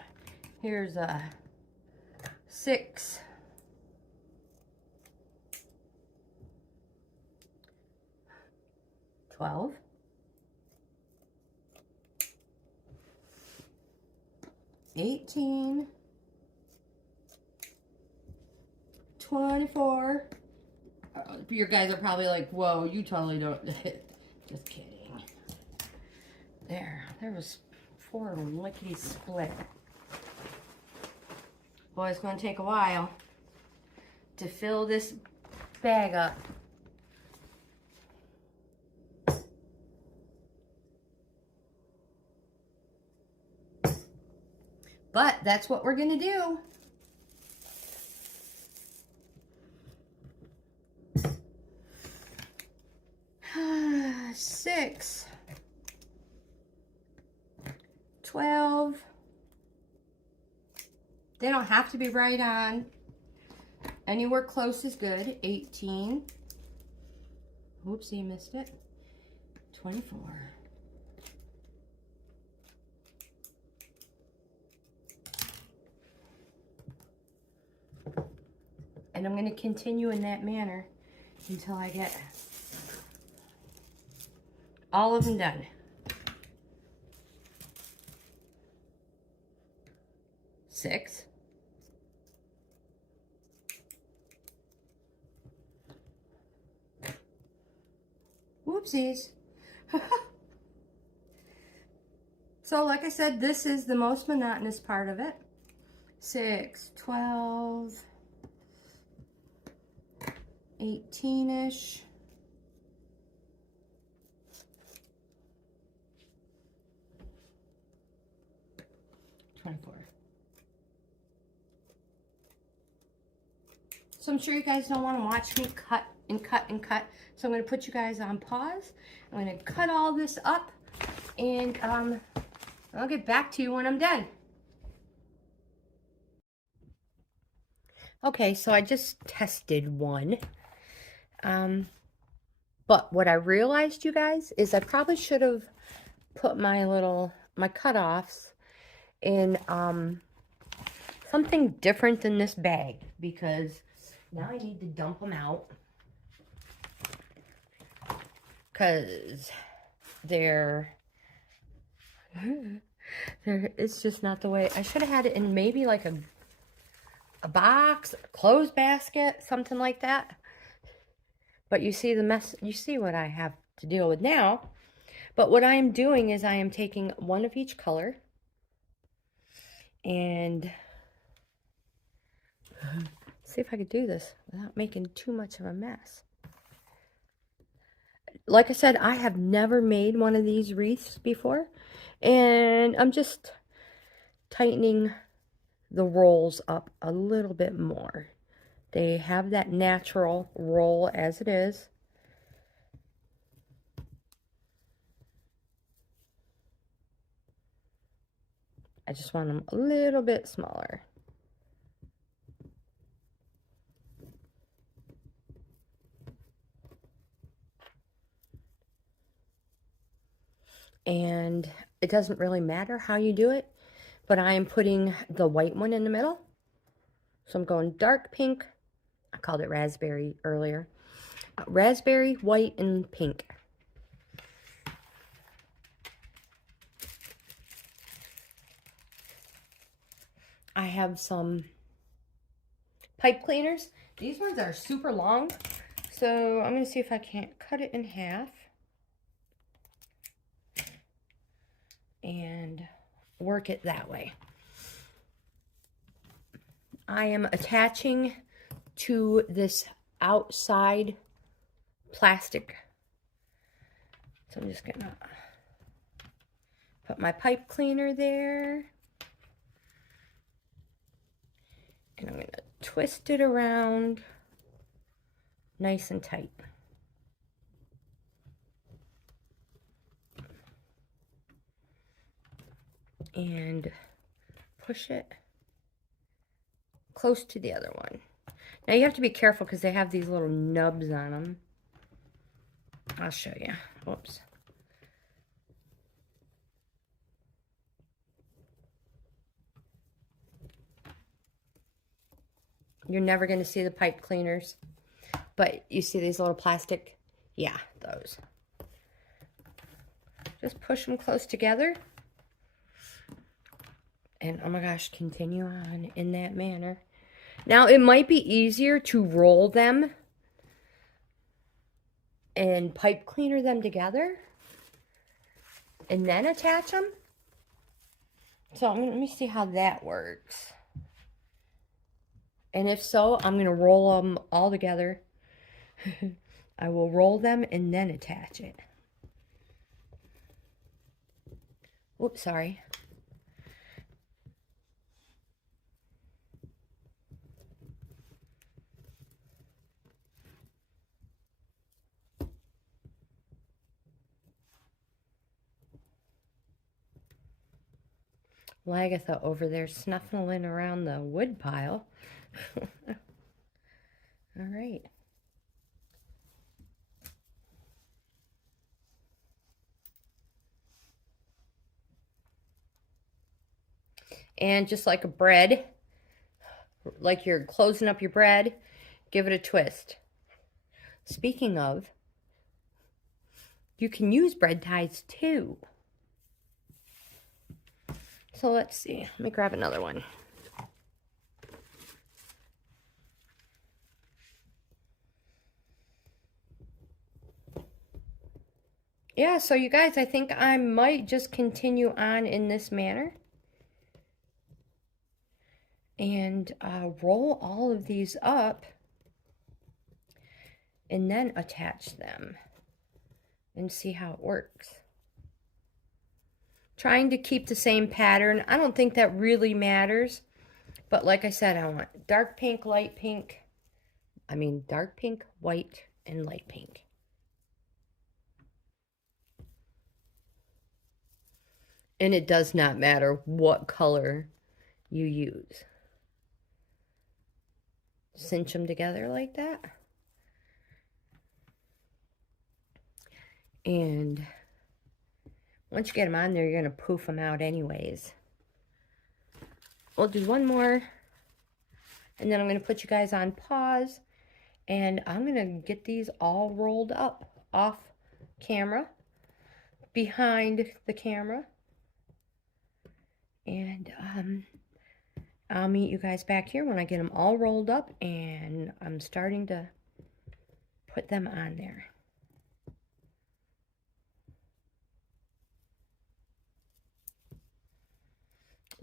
here's 6, 12, 18, 24. You guys are probably like, whoa, you totally don't. Just kidding. There was 4 of them, lickety split. Boy, it's going to take a while to fill this bag up. But that's what we're going to do. Six, 12. They don't have to be right on. Anywhere close is good. 18. Whoopsie, missed it. 24. And I'm going to continue in that manner until I get all of them done. 6. Whoopsies. So like I said, this is the most monotonous part of it. 6, 12, 18-ish. 24. So I'm sure you guys don't want to watch me cut and cut and cut. So I'm going to put you guys on pause. I'm going to cut all this up, and I'll get back to you when I'm done. Okay, so I just tested one. But what I realized, you guys, is I probably should have put my cutoffs in something different than this bag, because now I need to dump them out because it's just not the way. I should have had it in maybe like a box, a clothes basket, something like that. But you see the mess, you see what I have to deal with now. But what I am doing is I am taking one of each color and see if I could do this without making too much of a mess. Like I said, I have never made one of these wreaths before, and I'm just tightening the rolls up a little bit more. They have that natural roll as it is. I just want them a little bit smaller. And it doesn't really matter how you do it, but I am putting the white one in the middle. So I'm going dark pink. I called it raspberry earlier. Raspberry, white, and pink. I have some pipe cleaners. These ones are super long, so I'm going to see if I can't cut it in half and work it that way. I am attaching to this outside plastic. So I'm just going to put my pipe cleaner there. And I'm going to twist it around nice and tight. And push it close to the other one. Now you have to be careful because they have these little nubs on them. I'll show you. Whoops. You're never going to see the pipe cleaners. But you see these little plastic? Yeah, those. Just push them close together. And oh my gosh, continue on in that manner. Now, it might be easier to roll them and pipe cleaner them together and then attach them. So let me see how that works. And if so, I'm going to roll them all together. I will roll them and then attach it. Oops, sorry. Lagatha over there snuffling around the wood pile. All right. And just like a bread, like you're closing up your bread, give it a twist. Speaking of, you can use bread ties too. So let's see. Let me grab another one. Yeah, so you guys, I think I might just continue on in this manner. And roll all of these up. And then attach them. And see how it works. Trying to keep the same pattern. I don't think that really matters. But like I said, I want dark pink, light pink. I mean dark pink, white, and light pink. And it does not matter what color you use. Cinch them together like that. And once you get them on there, you're going to poof them out anyways. We'll do one more. And then I'm going to put you guys on pause. And I'm going to get these all rolled up off camera. Behind the camera. And I'll meet you guys back here when I get them all rolled up. And I'm starting to put them on there.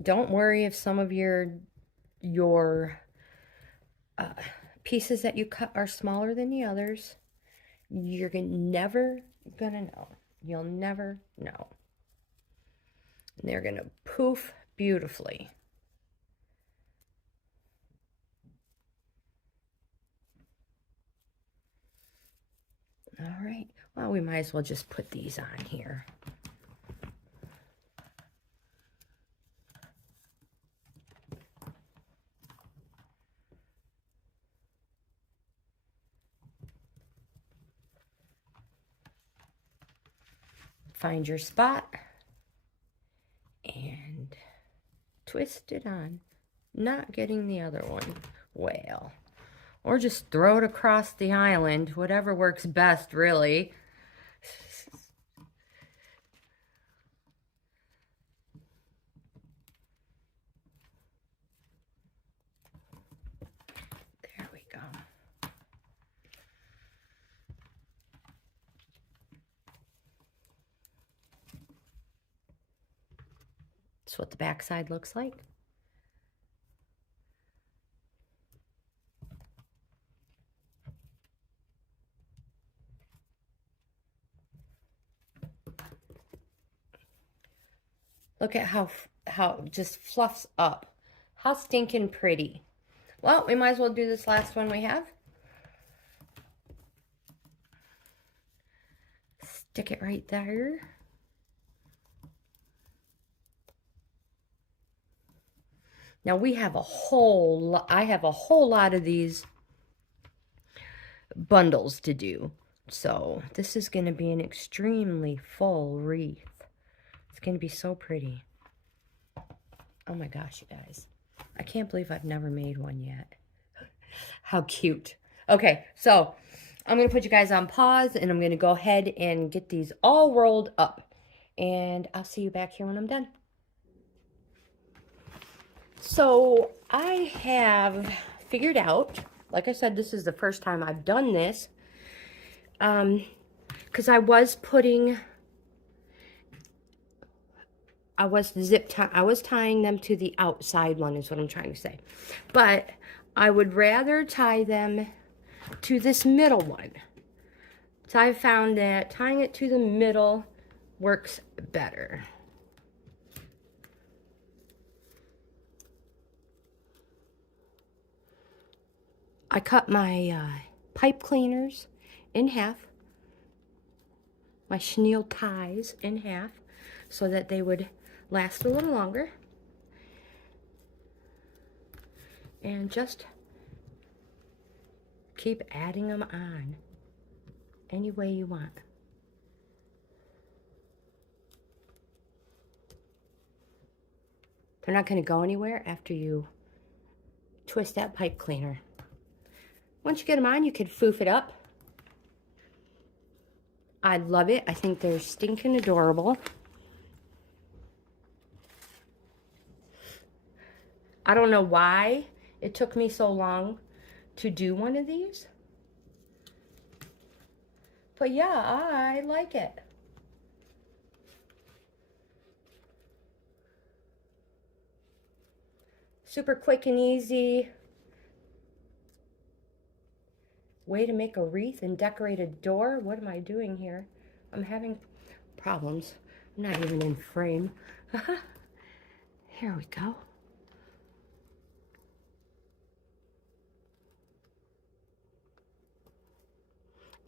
Don't worry if some of your pieces that you cut are smaller than the others. You're never gonna know. You'll never know. And they're gonna poof beautifully. All right. Well, we might as well just put these on here. Find your spot and twist it on. Not getting the other one. Well, or just throw it across the island. Whatever works best, really. There we go. That's what the back side looks like. Look at how it just fluffs up. How stinking pretty. Well, we might as well do this last one we have. Stick it right there. Now we have a whole I have a whole lot of these bundles to do. So this is going to be an extremely full wreath. It's going to be so pretty. Oh my gosh, you guys. I can't believe I've never made one yet. How cute. Okay, so I'm going to put you guys on pause, and I'm going to go ahead and get these all rolled up. And I'll see you back here when I'm done. So I have figured out, like I said, this is the first time I've done this, because I was tying them to the outside one is what I'm trying to say. But I would rather tie them to this middle one. So I found that tying it to the middle works better. I cut my pipe cleaners in half, my chenille ties in half, so that they would last a little longer. And just keep adding them on any way you want. They're not going to go anywhere after you twist that pipe cleaner. Once you get them on, you can foof it up. I love it. I think they're stinking adorable. I don't know why it took me so long to do one of these. But yeah, I like it. Super quick and easy way to make a wreath and decorate a door. What am I doing here? I'm having problems. I'm not even in frame. Here we go.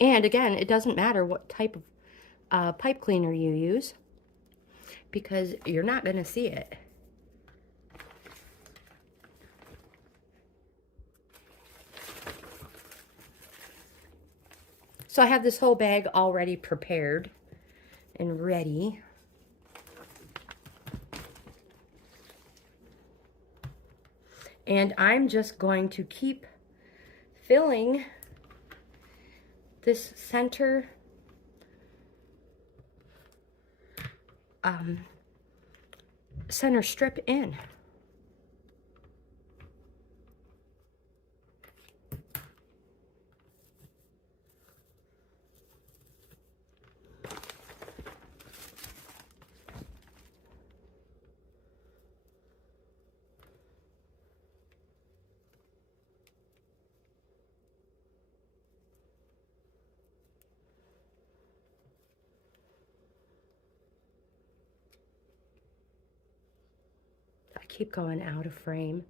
And again, it doesn't matter what type of pipe cleaner you use, because you're not going to see it. So I have this whole bag already prepared and ready. And I'm just going to keep filling this center center strip in. I keep going out of frame.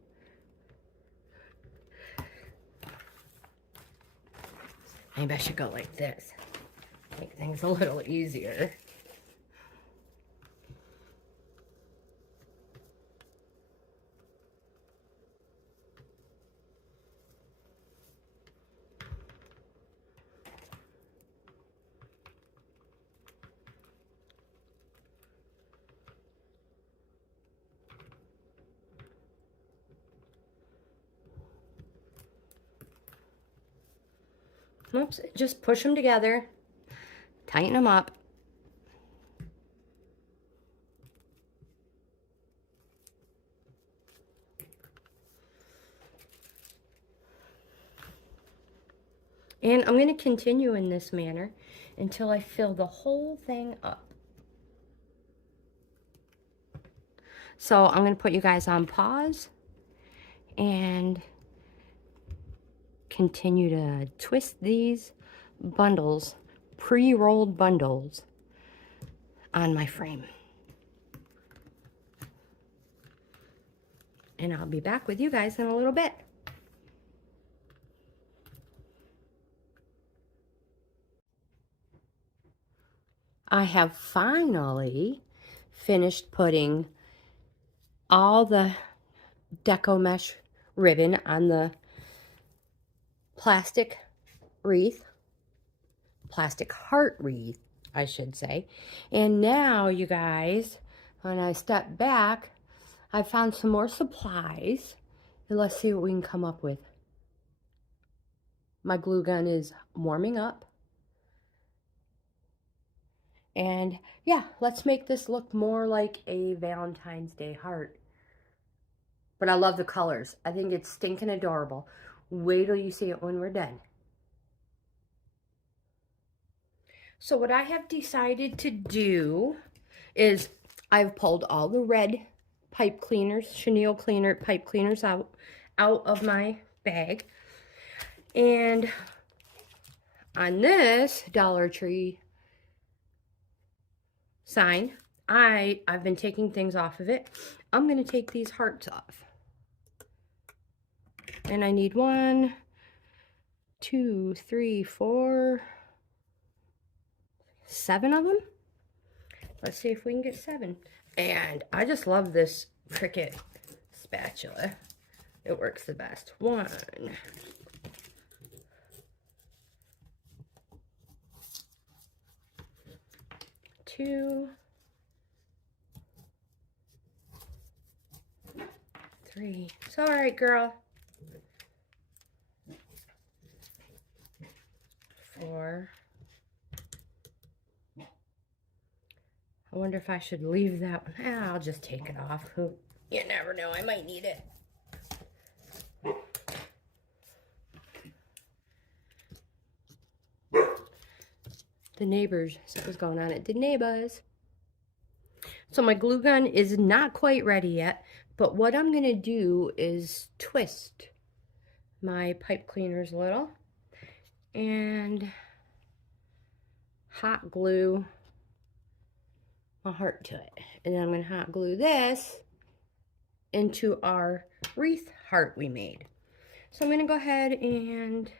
Maybe I should go like this. Make things a little easier. Oops, just push them together, tighten them up. And I'm going to continue in this manner until I fill the whole thing up. So I'm going to put you guys on pause and continue to twist these bundles, pre-rolled bundles, on my frame. And I'll be back with you guys in a little bit. I have finally finished putting all the deco mesh ribbon on the plastic wreath, plastic heart wreath, I should say. And now, you guys, when I step back, I found some more supplies. And let's see what we can come up with. My glue gun is warming up. And yeah, let's make this look more like a Valentine's Day heart. But I love the colors. I think it's stinking adorable. Wait till you see it when we're done. So what I have decided to do is I've pulled all the red pipe cleaners, chenille cleaner pipe cleaners out of my bag. And on this Dollar Tree sign, I've been taking things off of it. I'm going to take these hearts off. And I need 1, 2, 3, 4, 7 of them. Let's see if we can get 7. And I just love this Cricut spatula. It works the best. 1, 2, 3. It's all right, girl. 4. I wonder if I should leave that one. I'll just take it off. You never know, I might need it. The neighbors said what's going on at the neighbors. So my glue gun is not quite ready yet, but what I'm going to do is twist my pipe cleaners a little and hot glue my heart to it. And then I'm going to hot glue this into our wreath heart we made. So I'm going to go ahead and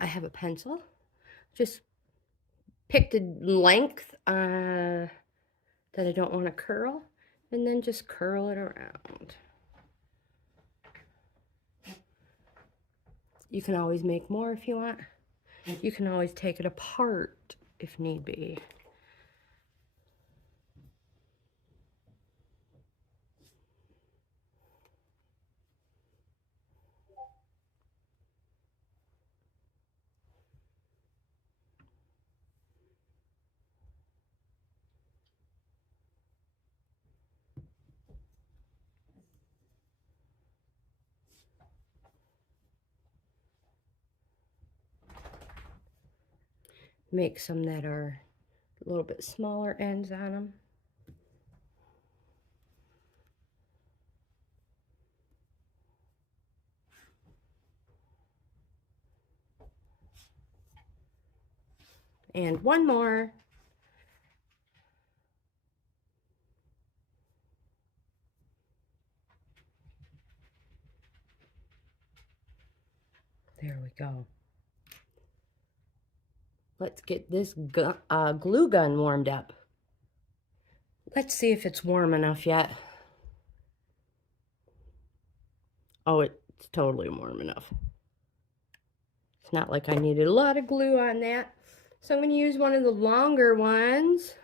I have a pencil. Just pick the length that I don't want to curl, and then just curl it around. You can always make more if you want. You can always take it apart if need be. Make some that are a little bit smaller ends on them. And one more. There we go. Let's get this glue gun warmed up. Let's see if it's warm enough yet. Oh, it's totally warm enough. It's not like I needed a lot of glue on that. So I'm going to use one of the longer ones.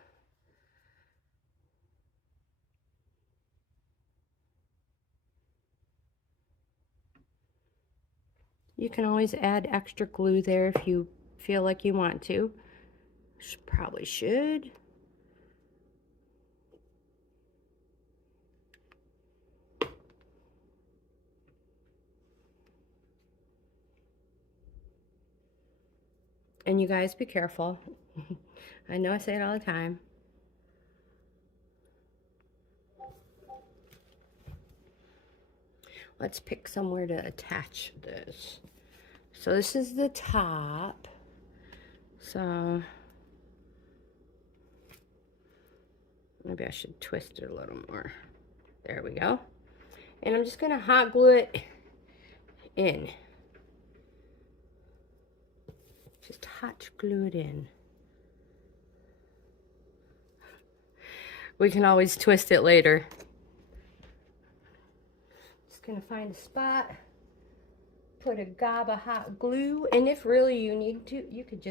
You can always add extra glue there if you feel like you want to. Probably should. And you guys be careful. I know I say it all the time. Let's pick somewhere to attach this. So this is the top. So maybe I should twist it a little more. There we go. And I'm just going to hot glue it in. Just hot glue it in. We can always twist it later. Just gonna find a spot, put a gob of hot glue, and if really you need to, you could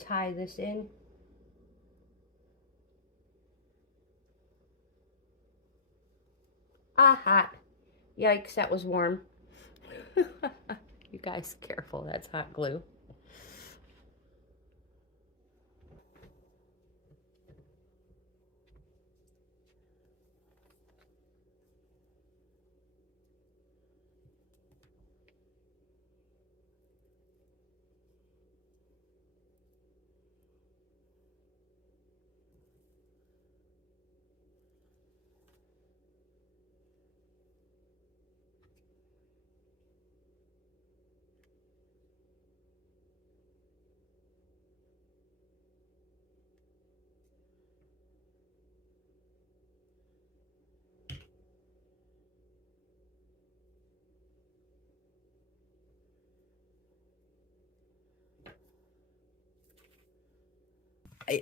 tie this in. Ah, hot. Yikes, that was warm. guys, careful, that's hot glue.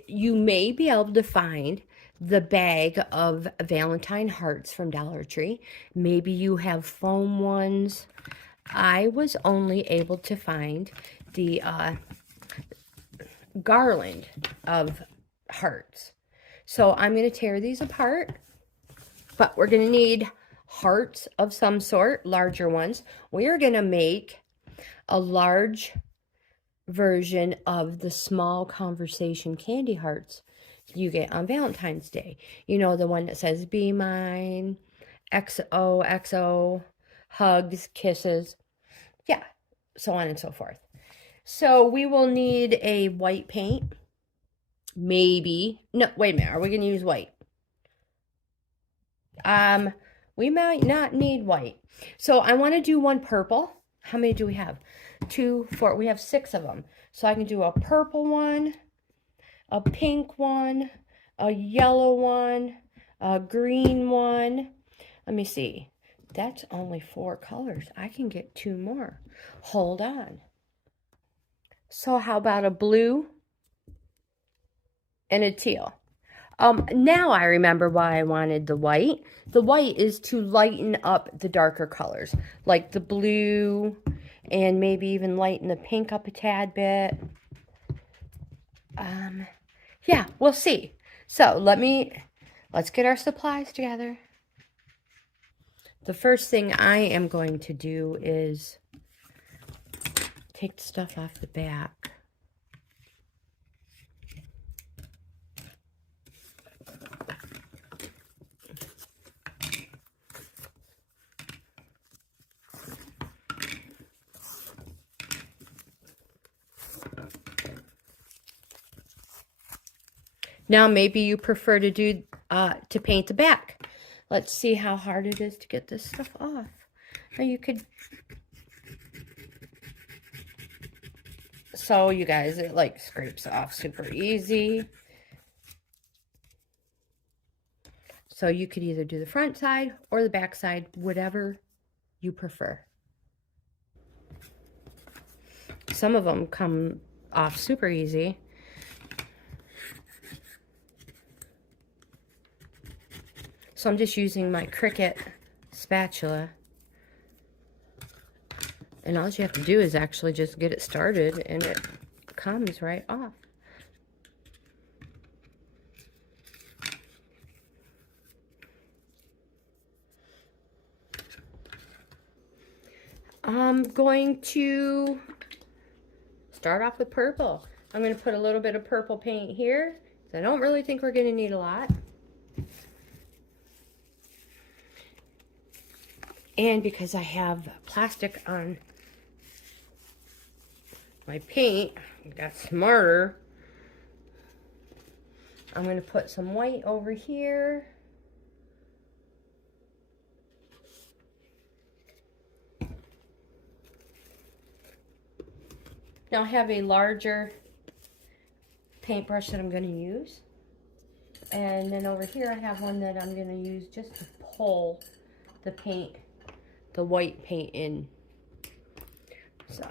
You may be able to find the bag of Valentine hearts from Dollar Tree. Maybe you have foam ones. I was only able to find the garland of hearts. So I'm going to tear these apart, but we're going to need hearts of some sort, larger ones. We are going to make a large version of the small conversation candy hearts you get on Valentine's Day. You know, the one that says, be mine, XOXO, hugs, kisses. Yeah, so on and so forth. So we will need a white paint. Maybe. No, wait a minute. Are we going to use white? We might not need white. So I want to do one purple. How many do we have? 2, 4. We have 6 of them. So I can do a purple one, a pink one, a yellow one, a green one. Let me see. That's only 4 colors. I can get 2 more. Hold on. So how about a blue and a teal? Now I remember why I wanted the white. The white is to lighten up the darker colors, like the blue, and maybe even lighten the pink up a tad bit. Yeah, we'll see. So let's get our supplies together. The first thing I am going to do is take the stuff off the back. Now maybe you prefer to do to paint the back. Let's see how hard it is to get this stuff off. Or you could. So you guys, it like scrapes off super easy. So you could either do the front side or the back side, whatever you prefer. Some of them come off super easy. So I'm just using my Cricut spatula. And all you have to do is actually just get it started and it comes right off. I'm going to start off with purple. I'm going to put a little bit of purple paint here. I don't really think we're going to need a lot. And because I have plastic on my paint, I got smarter. I'm going to put some white over here. Now I have a larger paintbrush that I'm going to use. And then over here I have one that I'm going to use just to pull the paint, the white paint in. So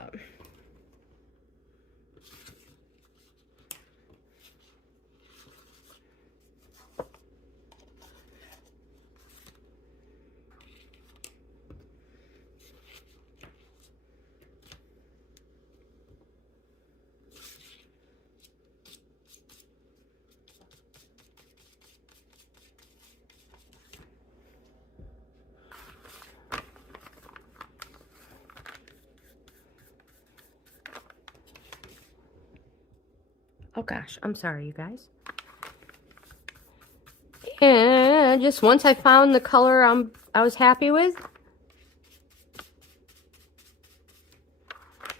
Oh gosh, I'm sorry, you guys. And just once I found the color I was happy with,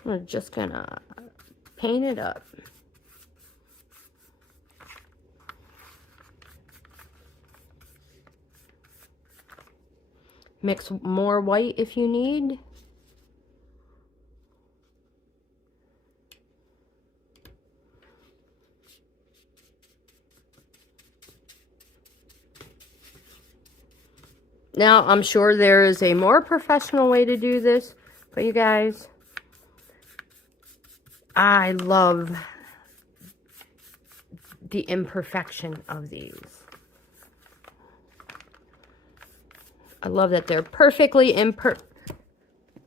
we're just gonna paint it up. Mix more white if you need. Now, I'm sure there is a more professional way to do this, but you guys, I love the imperfection of these. I love that they're perfectly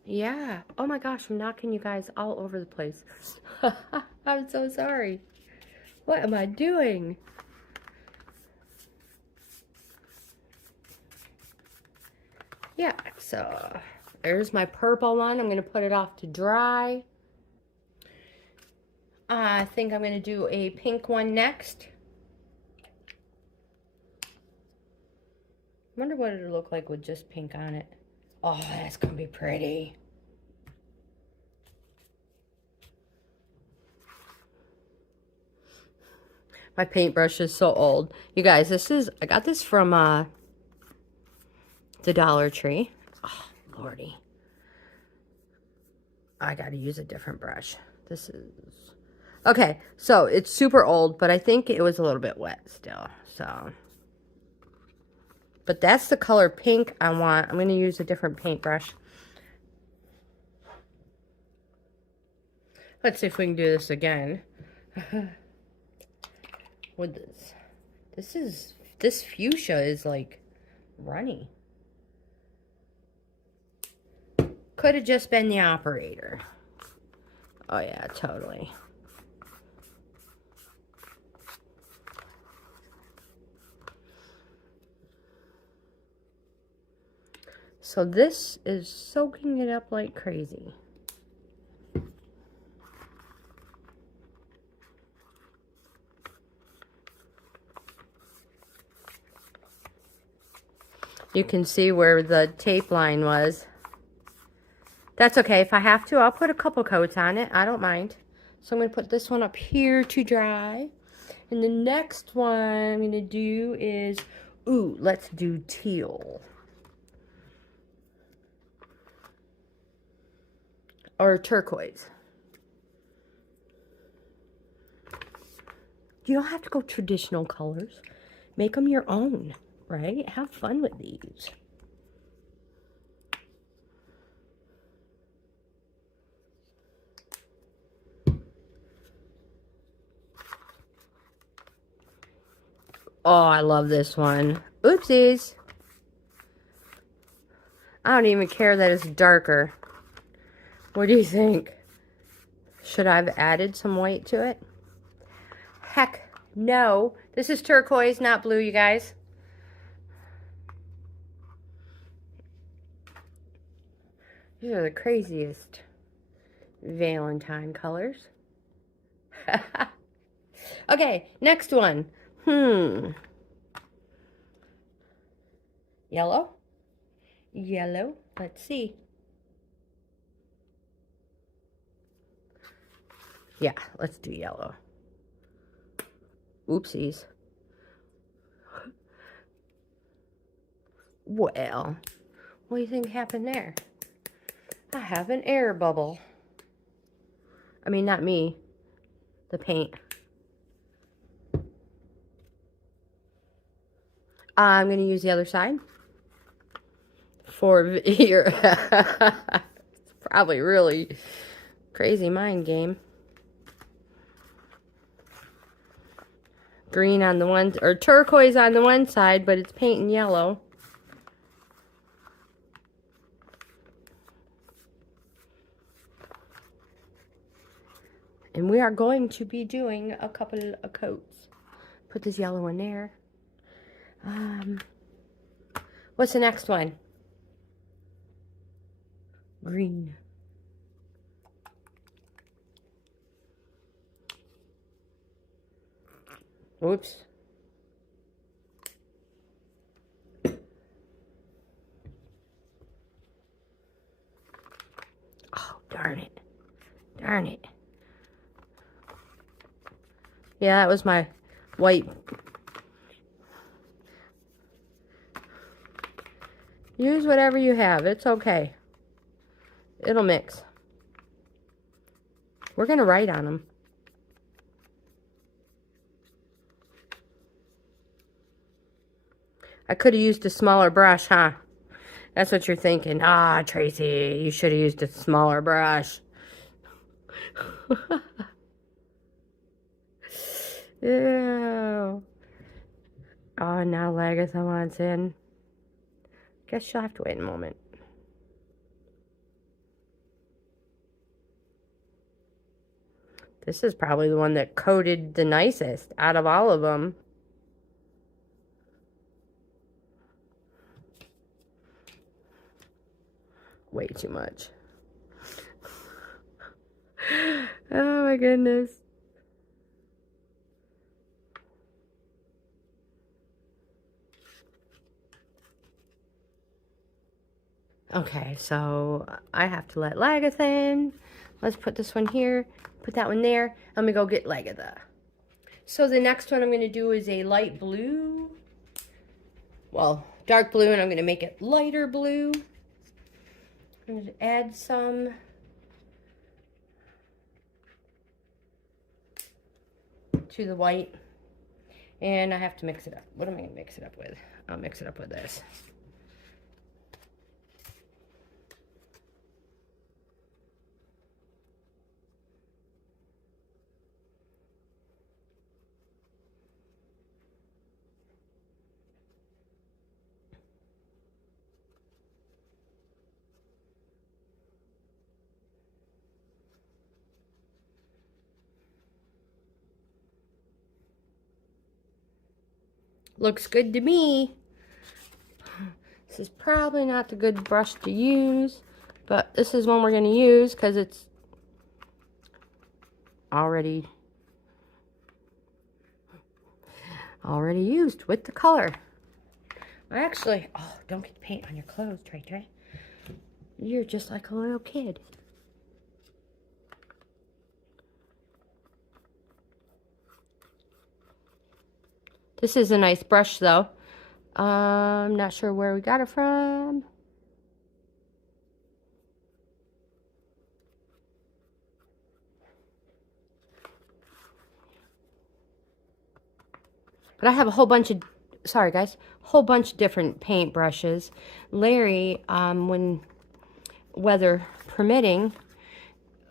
Yeah. Oh my gosh, I'm knocking you guys all over the place. I'm so sorry. What am I doing? Yeah, so there's my purple one. I'm going to put it off to dry. I think I'm going to do a pink one next. I wonder what it'll look like with just pink on it. Oh, that's going to be pretty. My paintbrush is so old. You guys, I got this from the Dollar Tree. Oh, lordy. I got to use a different brush. This is... Okay, so it's super old, but I think it was a little bit wet still, so... But that's the color pink I want. I'm going to use a different paintbrush. Let's see if we can do this again. With this. This fuchsia is like runny. Could have just been the operator. Oh yeah, totally. So this is soaking it up like crazy. You can see where the tape line was. That's okay. If I have to, I'll put a couple coats on it. I don't mind. So I'm going to put this one up here to dry. And the next one I'm going to do is, ooh, let's do teal. Or turquoise. You don't have to go traditional colors. Make them your own, right? Have fun with these. Oh, I love this one. Oopsies. I don't even care that it's darker. What do you think? Should I have added some white to it? Heck no. This is turquoise, not blue, you guys. These are the craziest Valentine colors. Okay, next one. Yellow? Yellow. Let's see. Yeah, let's do yellow. Oopsies. Well, what do you think happened there? I have an air bubble. I mean, not me. The paint. I'm going to use the other side. For your... It's probably really crazy mind game. Green on the one, or turquoise on the one side, but it's painting yellow. And we are going to be doing a couple of coats. Put this yellow in there. What's the next one? Green. Oops. Oh, darn it. Darn it. Yeah, that was my white. Use whatever you have. It's okay. It'll mix. We're going to write on them. I could have used a smaller brush, huh? That's what you're thinking. Ah, Tracy, you should have used a smaller brush. Ew. Oh, now Lagatha wants in. Guess you'll have to wait a moment. This is probably the one that coated the nicest out of all of them. Way too much. Oh my goodness. Okay, so I have to let Lagatha in. Let's put this one here, put that one there. I'm gonna go get Lagatha. So the next one I'm gonna do is a light blue. Well, dark blue, and I'm gonna make it lighter blue. I'm gonna add some to the white. And I have to mix it up. What am I gonna mix it up with? I'll mix it up with this. Looks good to me. This is probably not the good brush to use, but this is one we're going to use because it's already used with the color. I actually, oh, don't get paint on your clothes, Trey Trey. You're just like a little kid. This is a nice brush though. I'm not sure where we got it from. But I have a whole bunch of, sorry guys, whole bunch of different paint brushes. Larry, when weather permitting,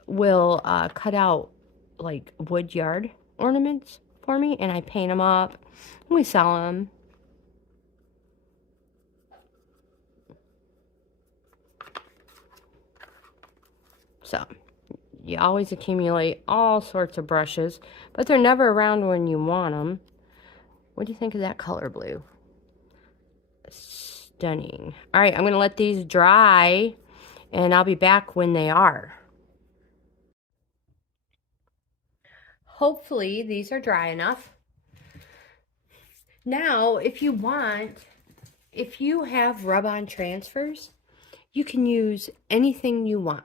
will cut out like wood yard ornaments for me, and I paint them up, and we sell them. So, you always accumulate all sorts of brushes, but they're never around when you want them. What do you think of that color blue? Stunning. All right, I'm going to let these dry, and I'll be back when they are. Hopefully, these are dry enough. Now, if you want, if you have rub-on transfers, you can use anything you want.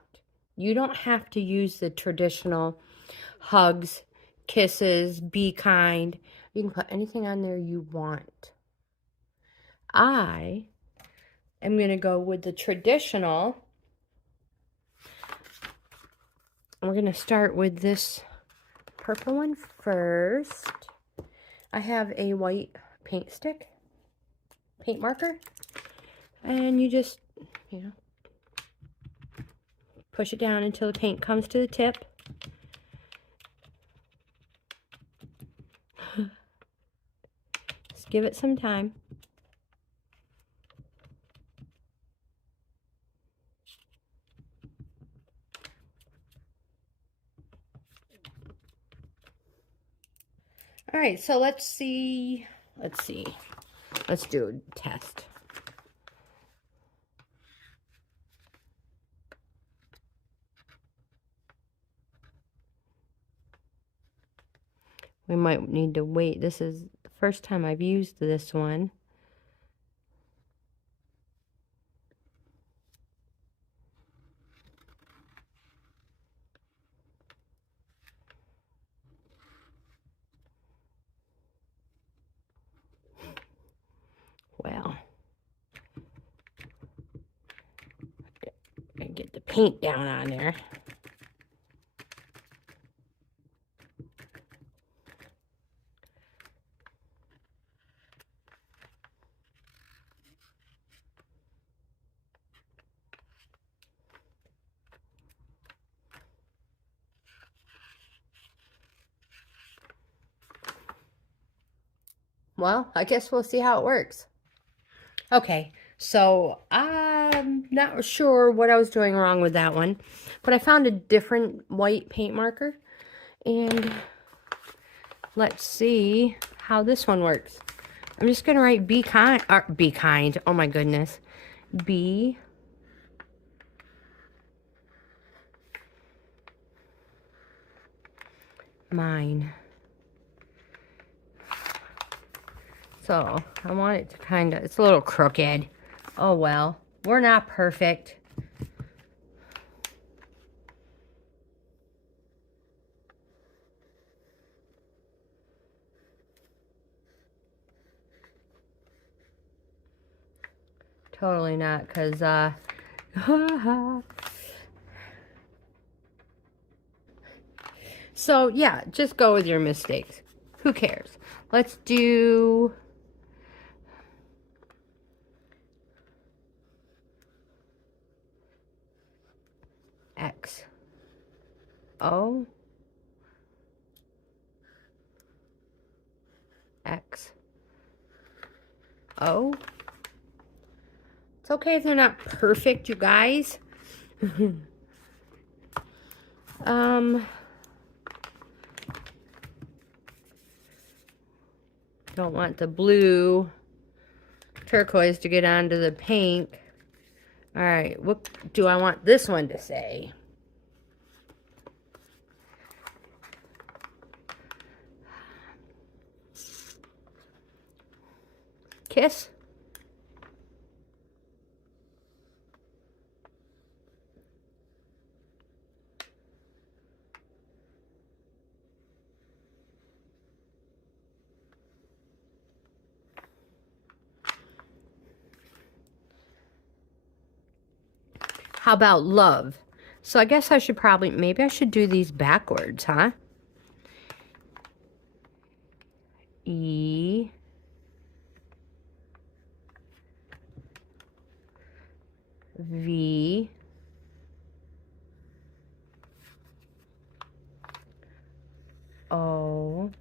You don't have to use the traditional hugs, kisses, be kind. You can put anything on there you want. I am going to go with the traditional. We're going to start with this purple one first. I have a white paint stick, paint marker, and you just, you know, push it down until the paint comes to the tip. Just give it some time. All right, so let's see. Let's do a test. We might need to wait. This is the first time I've used this one. Well, I get the paint down on there. Well, I guess we'll see how it works. Okay, so I'm not sure what I was doing wrong with that one, but I found a different white paint marker, and let's see how this one works. I'm just going to write be kind, oh my goodness, be mine. So I want it to kind of, it's a little crooked. Oh well, we're not perfect. Totally not, because, so yeah, just go with your mistakes. Who cares? Let's do X. O. X. O. It's okay if they're not perfect, you guys. Don't want the blue turquoise to get onto the pink. All right, what do I want this one to say? Kiss? How about love? So I guess I should probably, maybe I should do these backwards, huh? E. V. O.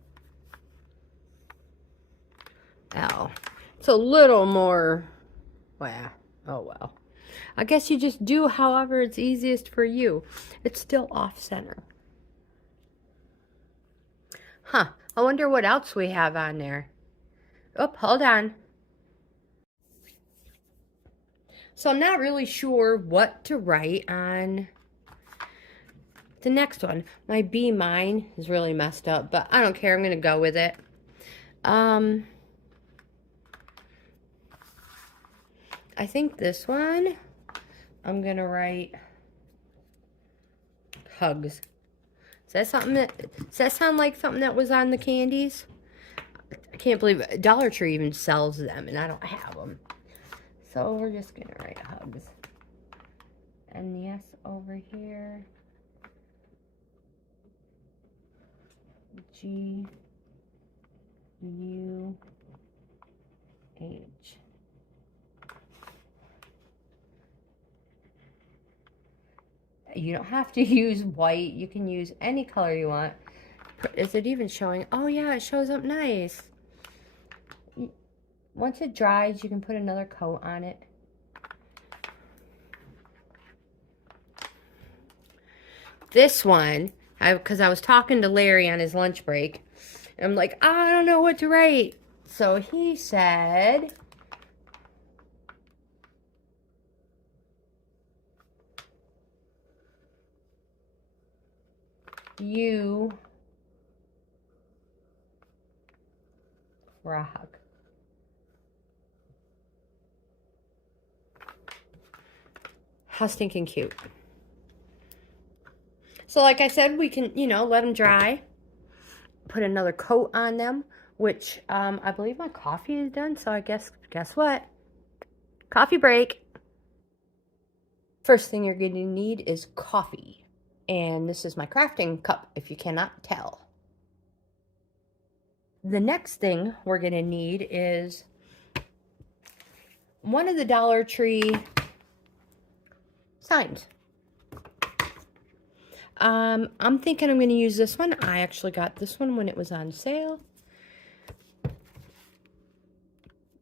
L. It's a little more, well, oh well. I guess you just do however it's easiest for you. It's still off center. Huh, I wonder what else we have on there. Oh, hold on. So I'm not really sure what to write on the next one. My be mine is really messed up, but I don't care. I'm going to go with it. I think this one, I'm going to write hugs. Does that sound like something that was on the candies? I can't believe it. Dollar Tree even sells them, and I don't have them. So we're just going to write hugs. And the S over here. G. U. H. You don't have to use white. You can use any color you want. Is it even showing? Oh yeah, it shows up nice. Once it dries, you can put another coat on it. This one, because I was talking to Larry on his lunch break. And I'm like, I don't know what to write. So he said, you rock. How stinking cute. So like I said, we can, you know, let them dry. Put another coat on them, which I believe my coffee is done. So I guess what? Coffee break. First thing you're going to need is coffee. And this is my crafting cup, if you cannot tell. The next thing we're going to need is one of the Dollar Tree signs. I'm thinking I'm going to use this one. I actually got this one when it was on sale.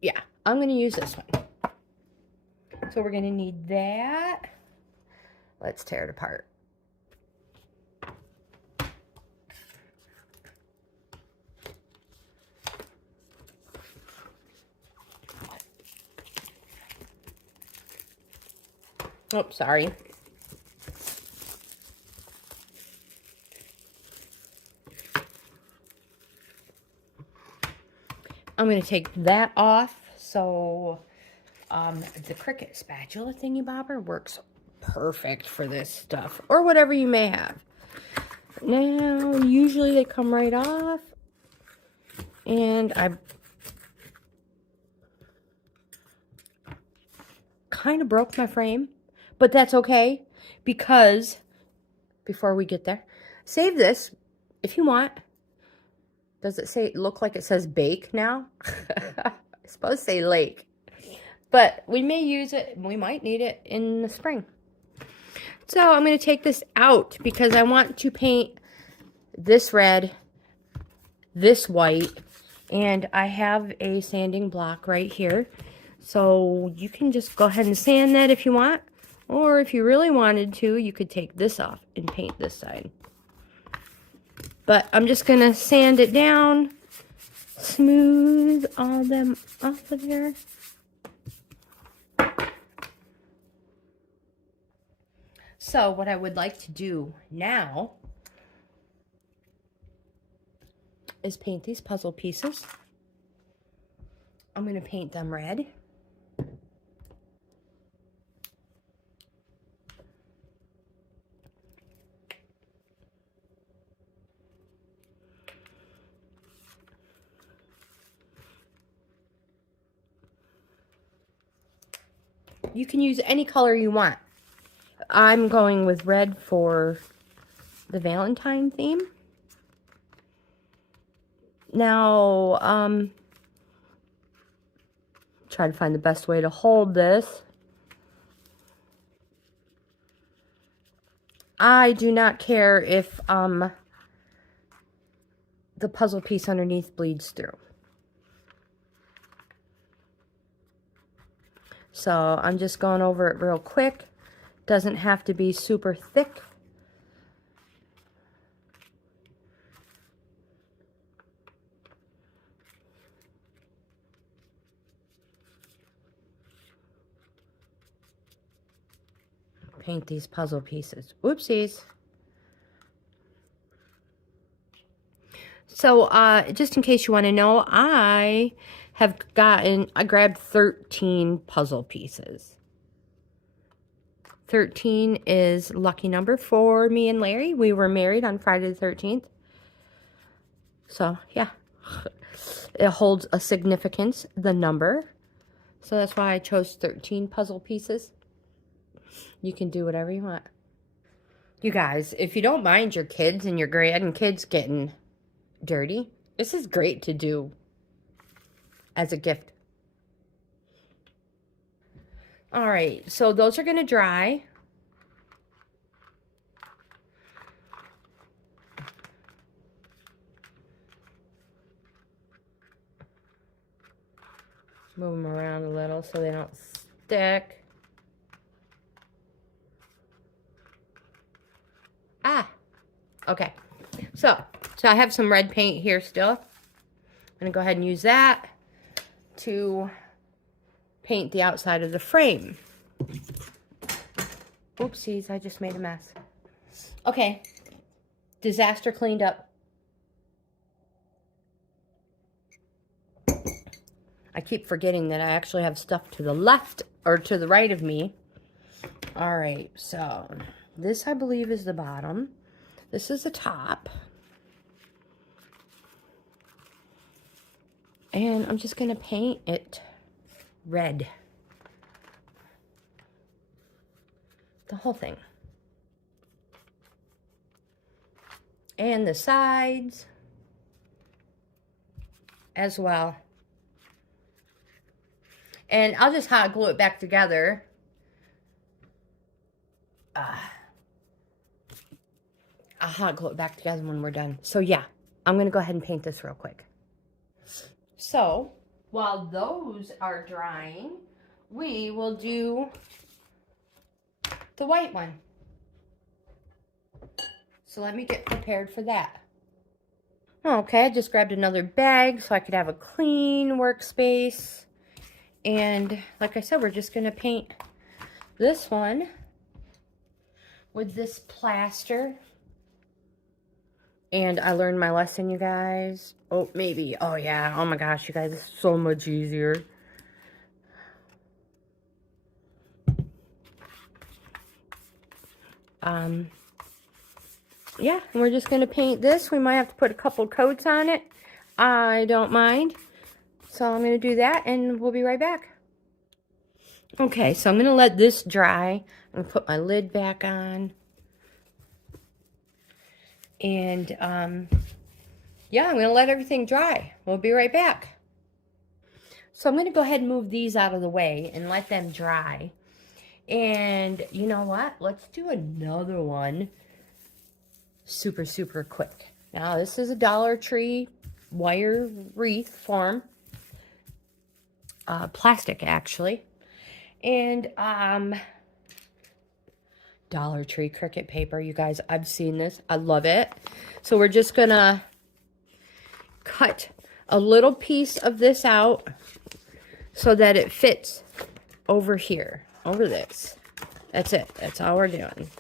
Yeah, I'm going to use this one. So we're going to need that. Let's tear it apart. Oh, sorry. I'm going to take that off. So the Cricut spatula thingy bobber works perfect for this stuff, or whatever you may have. Now, usually they come right off, and I kind of broke my frame, but that's okay, because before we get there, save this if you want. Does it say, look like it says bake now? It's supposed to say lake. But we may use it, we might need it in the spring. So I'm going to take this out because I want to paint this red, this white, and I have a sanding block right here. So you can just go ahead and sand that if you want. Or if you really wanted to, you could take this off and paint this side. But I'm just going to sand it down, smooth all them off of there. So what I would like to do now is paint these puzzle pieces. I'm going to paint them red. You can use any color you want. I'm going with red for the Valentine theme. Now, try to find the best way to hold this. I do not care if the puzzle piece underneath bleeds through. So I'm just going over it real quick. Doesn't have to be super thick. Paint these puzzle pieces. Whoopsies. So just in case you want to know, I grabbed 13 puzzle pieces. 13 is lucky number for me and Larry. We were married on Friday the 13th. So, yeah. It holds a significance, the number. So that's why I chose 13 puzzle pieces. You can do whatever you want. You guys, if you don't mind your kids and your grandkids getting dirty, this is great to do as a gift. All right, so those are going to dry. Move them around a little so they don't stick. Ah, okay. So I have some red paint here still. I'm going to go ahead and use that to paint the outside of the frame. Oopsies, I just made a mess. Okay, disaster cleaned up. I keep forgetting that I actually have stuff to the left or to the right of me. All right, so this I believe is the bottom. This is the top. And I'm just gonna paint it red. The whole thing. And the sides as well. And I'll just hot glue it back together. I'll hot glue it back together when we're done. So yeah, I'm gonna go ahead and paint this real quick. So while those are drying, we will do the white one. So let me get prepared for that. Okay, I just grabbed another bag so I could have a clean workspace. And like I said, we're just gonna paint this one with this plaster. And I learned my lesson, you guys. Oh, maybe. Oh, yeah. Oh, my gosh, you guys. It's so much easier. Yeah, we're just going to paint this. We might have to put a couple coats on it. I don't mind. So I'm going to do that, and we'll be right back. Okay, so I'm going to let this dry. I'm going to put my lid back on. And, yeah, I'm going to let everything dry. We'll be right back. So I'm going to go ahead and move these out of the way and let them dry. And you know what? Let's do another one super, super quick. Now, this is a Dollar Tree wire wreath form. Plastic, actually. And, Dollar Tree Cricut paper. You guys, I've seen this. I love it. So we're just going to cut a little piece of this out so that it fits over here, over this. That's it. That's all we're doing.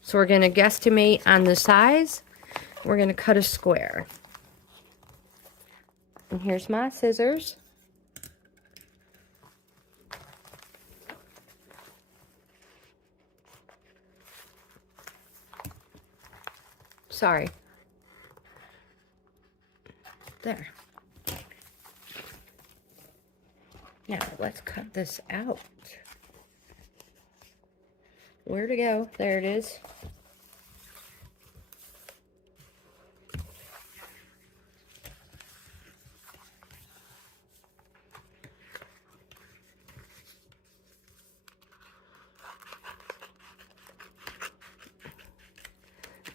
So we're going to guesstimate on the size. We're going to cut a square. And here's my scissors. Sorry. There. Now, let's cut this out. Where to go? There it is.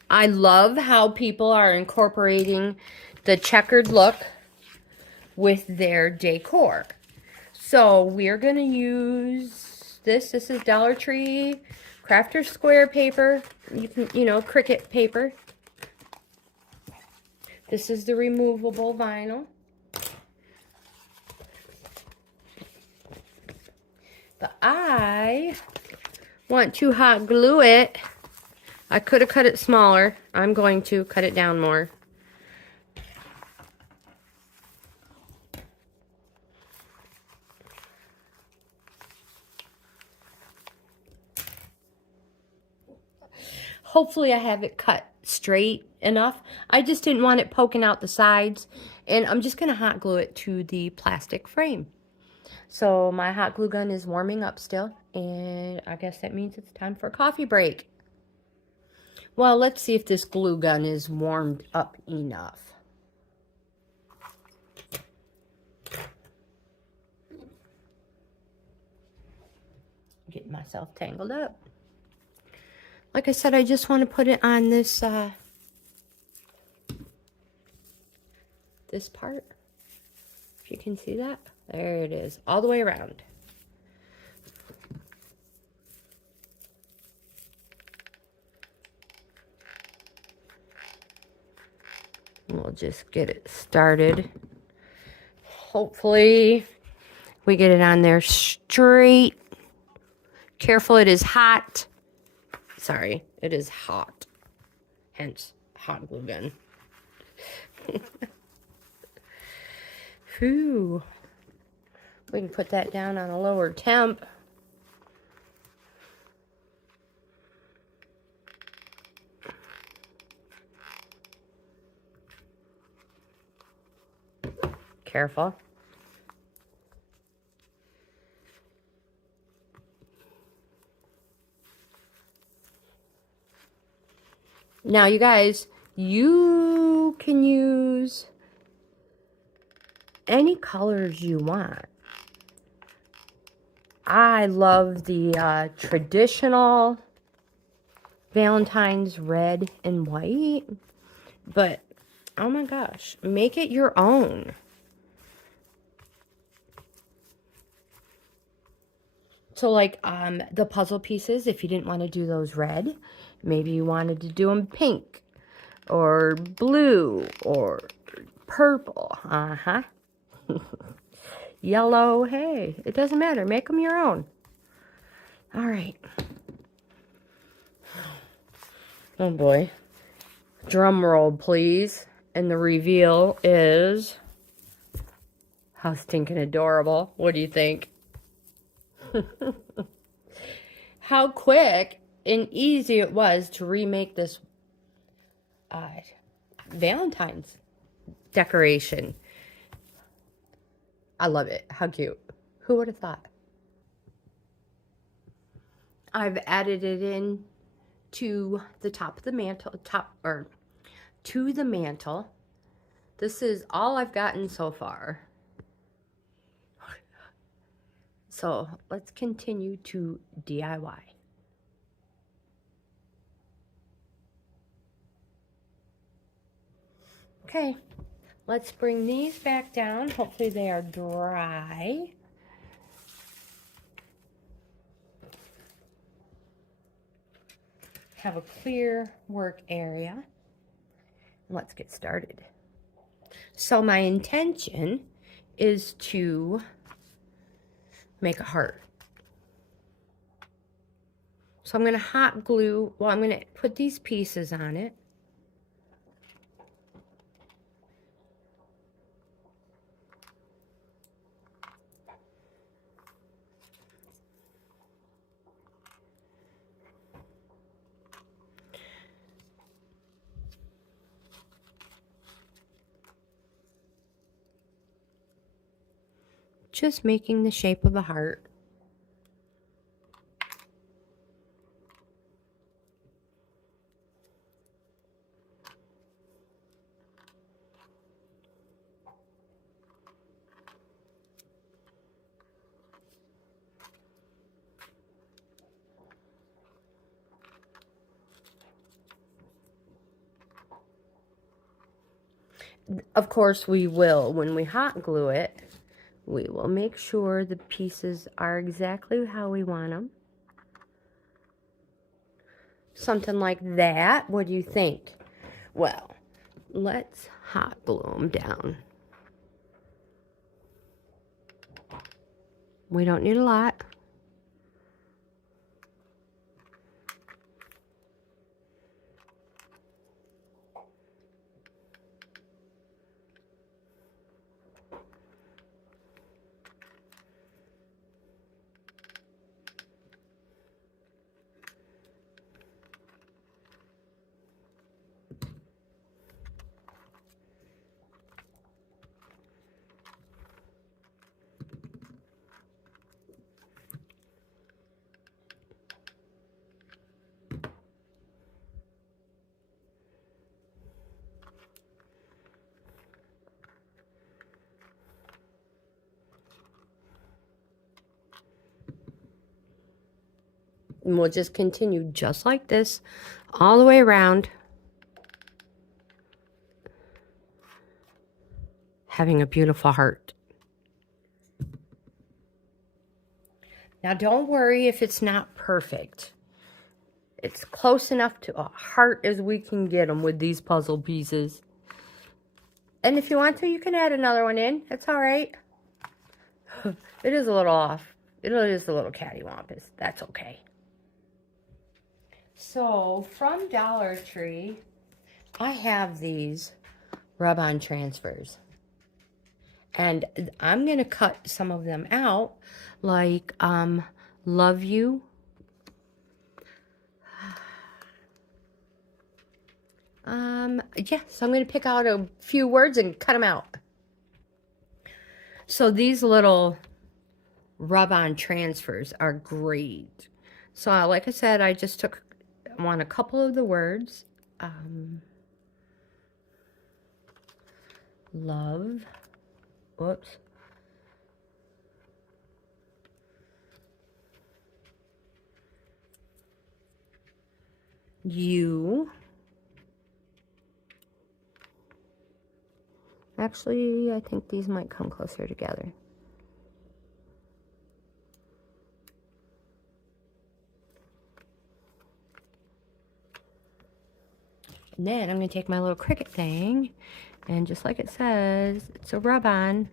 I love how people are incorporating the checkered look with their decor. So we're going to use this. This is Dollar Tree Crafter Square paper. You can, Cricut paper. This is the removable vinyl. But I want to hot glue it. I could have cut it smaller. I'm going to cut it down more. Hopefully I have it cut straight enough. I just didn't want it poking out the sides. And I'm just going to hot glue it to the plastic frame. So my hot glue gun is warming up still. And I guess that means it's time for a coffee break. Well, let's see if this glue gun is warmed up enough. Getting myself tangled up. Like I said, I just want to put it on this this part. If you can see that. There it is, all the way around. We'll just get it started. Hopefully we get it on there straight. Careful, it is hot. Sorry, it is hot. Hence, hot glue gun. Whew. We can put that down on a lower temp. Careful. Now, you guys, you can use any colors you want. I love the traditional Valentine's red and white, but oh my gosh, make it your own. So like the puzzle pieces, if you didn't want to do those red, maybe you wanted to do them pink or blue or purple. Yellow, hey, it doesn't matter. Make them your own. All right. Oh boy. Drum roll, please. And the reveal is... How stinking adorable. What do you think? How quick and easy it was to remake this Valentine's decoration. I love it. How cute. Who would have thought? I've added it in to the top of the mantle, to the mantle. This is all I've gotten so far. So let's continue to DIY. Okay, let's bring these back down. Hopefully they are dry. Have a clear work area. Let's get started. So my intention is to make a heart. So I'm going to hot glue, well, I'm going to put these pieces on it. Just making the shape of a heart. Of course we will, when we hot glue it, we will make sure the pieces are exactly how we want them. Something like that. What do you think? Well, let's hot glue them down. We don't need a lot. And we'll just continue just like this all the way around, having a beautiful heart. Now don't worry if it's not perfect. It's close enough to a heart as we can get them with these puzzle pieces. And if you want to, you can add another one in. It's all right. It is a little off. It is a little cattywampus. That's okay. So from Dollar Tree, I have these rub-on transfers. And I'm going to cut some of them out, like love you. Yeah, so I'm going to pick out a few words and cut them out. So these little rub-on transfers are great. So like I said, I just want a couple of the words. Love. Whoops. You. Actually, I think these might come closer together. And then I'm going to take my little Cricut thing, and just like it says, it's a rub-on.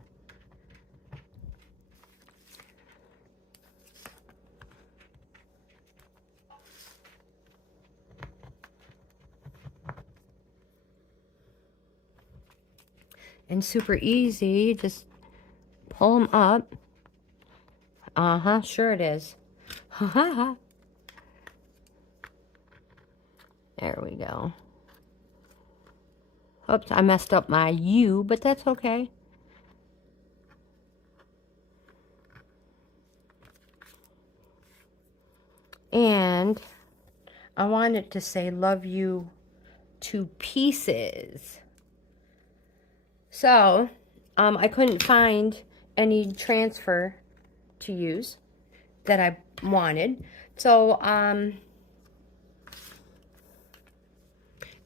And super easy, just pull them up. Sure it is. There we go. Oops, I messed up my U, but that's okay. And I want it to say love you to pieces. So, I couldn't find any transfer to use that I wanted. So,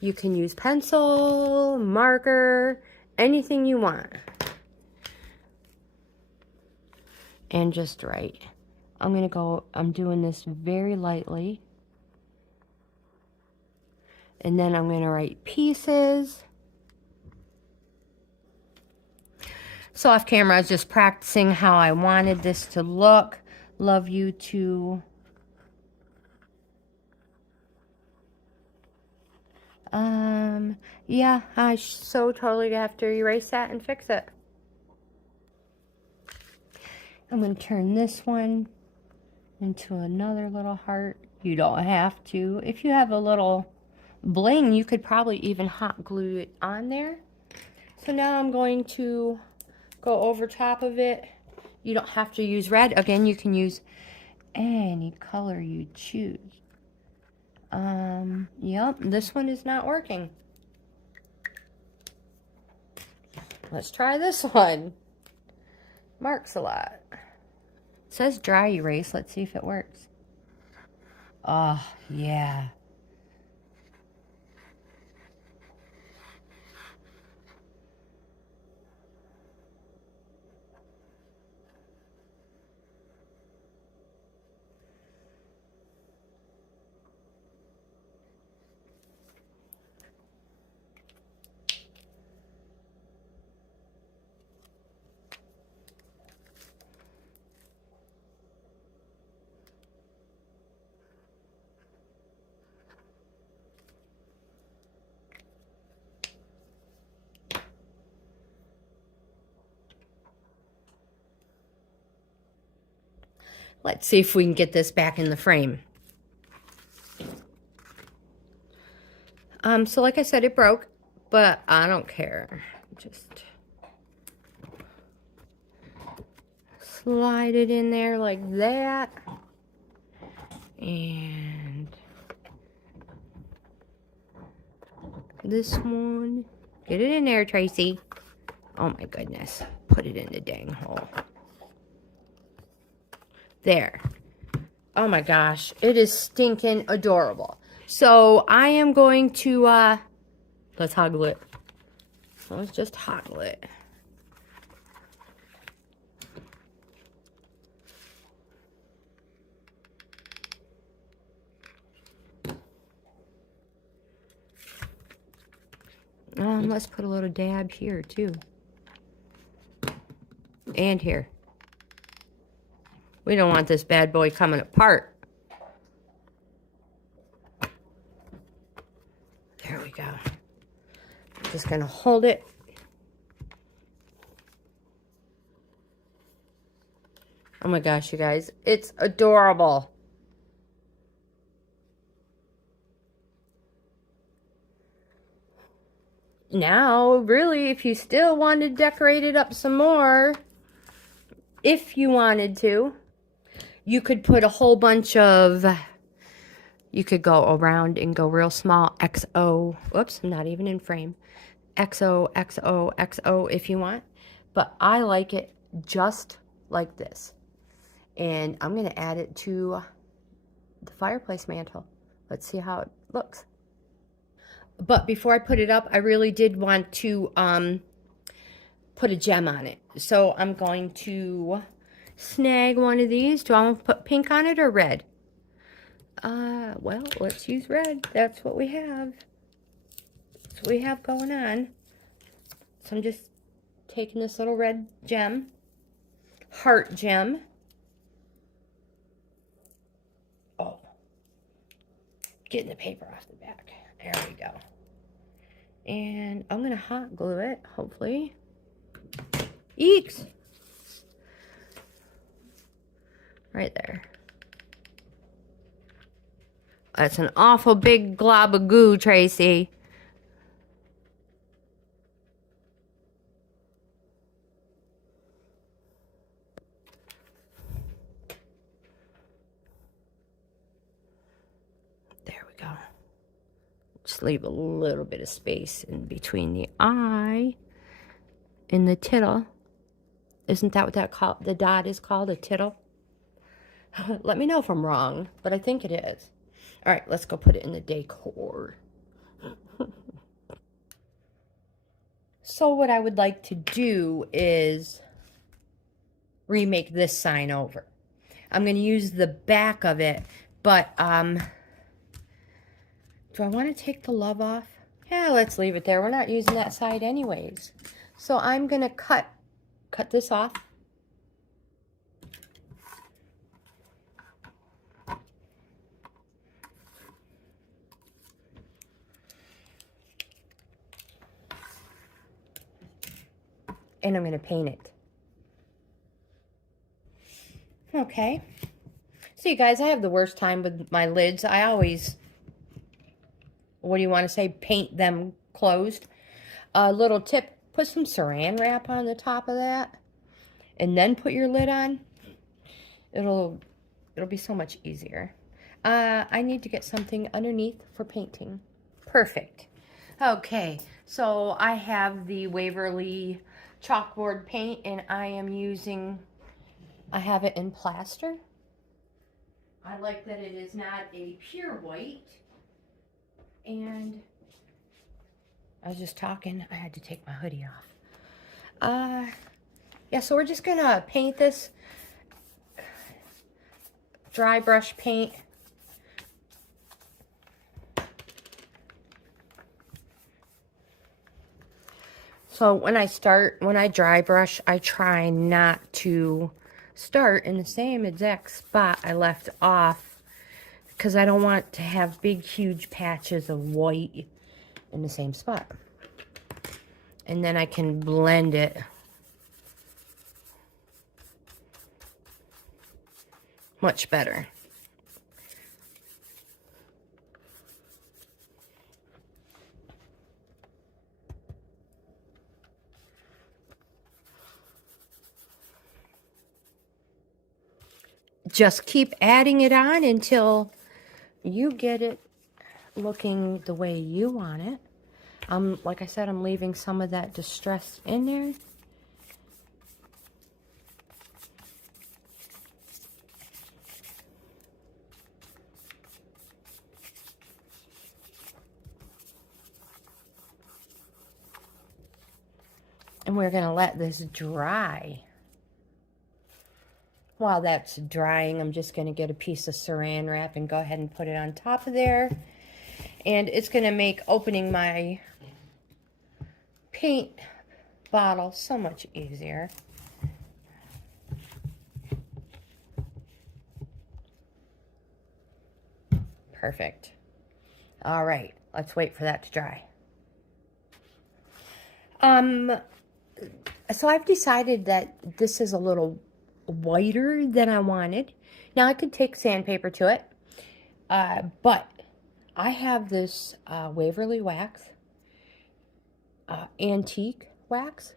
you can use pencil, marker, anything you want. And just write. I'm doing this very lightly. And then I'm going to write pieces. So off camera, I was just practicing how I wanted this to look. Love you to... yeah, I so totally have to erase that and fix it. I'm going to turn this one into another little heart. You don't have to. If you have a little bling, you could probably even hot glue it on there. So now I'm going to go over top of it. You don't have to use red. Again, you can use any color you choose. Yep, this one is not working. Let's try this one. Marks a lot. It says dry erase. Let's see if it works. Oh, yeah. Let's see if we can get this back in the frame. So like I said, it broke, but I don't care. Just slide it in there like that. And this one, get it in there, Tracy. Oh my goodness, put it in the dang hole. There. Oh my gosh, it is stinking adorable. So I am going to, let's hoggle it. Let's just hoggle it. Let's put a little dab here too. And here. We don't want this bad boy coming apart. There we go. I'm just going to hold it. Oh my gosh, you guys. It's adorable. Now, really, if you still want to decorate it up some more, if you wanted to, you could put a whole bunch of, you could go around and go real small XO. Whoops, not even in frame. XO, XO, XO if you want. But I like it just like this. And I'm going to add it to the fireplace mantle. Let's see how it looks. But before I put it up, I really did want to put a gem on it. So I'm going to snag one of these. Do I want to put pink on it or red? Well, let's use red. That's what we have. That's what we have going on. So I'm just taking this little red gem, heart gem. Oh, getting the paper off the back. There we go. And I'm going to hot glue it, hopefully. Eeks! Right there. That's an awful big glob of goo, Tracy. There we go. Just leave a little bit of space in between the eye and the tittle. Isn't that what that called? The dot is called a tittle? Let me know if I'm wrong, but I think it is. All right, let's go put it in the decor. So what I would like to do is remake this sign over. I'm going to use the back of it, but do I want to take the love off? Yeah, let's leave it there. We're not using that side anyways. So I'm going to cut this off. And I'm going to paint it. Okay. So you guys, I have the worst time with my lids. I always, what do you want to say, paint them closed. A little tip, put some saran wrap on the top of that. And then put your lid on. It'll be so much easier. I need to get something underneath for painting. Perfect. Okay, so I have the Waverly chalkboard paint, and I have it in plaster. I like that it is not a pure white. And I was just talking, I had to take my hoodie off. Yeah, so we're just gonna paint this dry brush paint. So when I dry brush, I try not to start in the same exact spot I left off, because I don't want to have big, huge patches of white in the same spot. And then I can blend it. Much better. Just keep adding it on until you get it looking the way you want it. Like I said, I'm leaving some of that distress in there. And we're going to let this dry. While that's drying, I'm just going to get a piece of saran wrap and go ahead and put it on top of there. And it's going to make opening my paint bottle so much easier. Perfect. All right, let's wait for that to dry. So I've decided that this is a little whiter than I wanted. Now I could take sandpaper to it, but I have this Waverly wax, antique wax.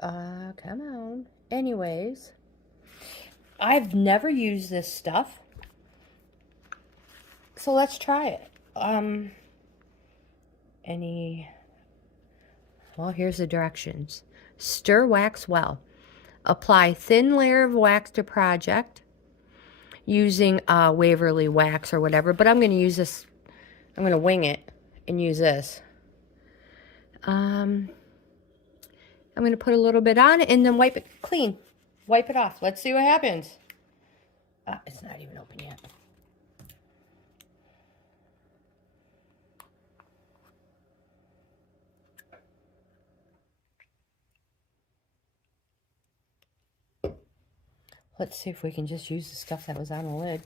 Come on. Anyways, I've never used this stuff, so let's try it. Well, here's the directions. Stir wax well. Apply thin layer of wax to project using Waverly wax or whatever, but I'm going to use this. I'm going to wing it and use this. I'm going to put a little bit on and then wipe it clean. Wipe it off. Let's see what happens. It's not even open yet. Let's see if we can just use the stuff that was on the lid.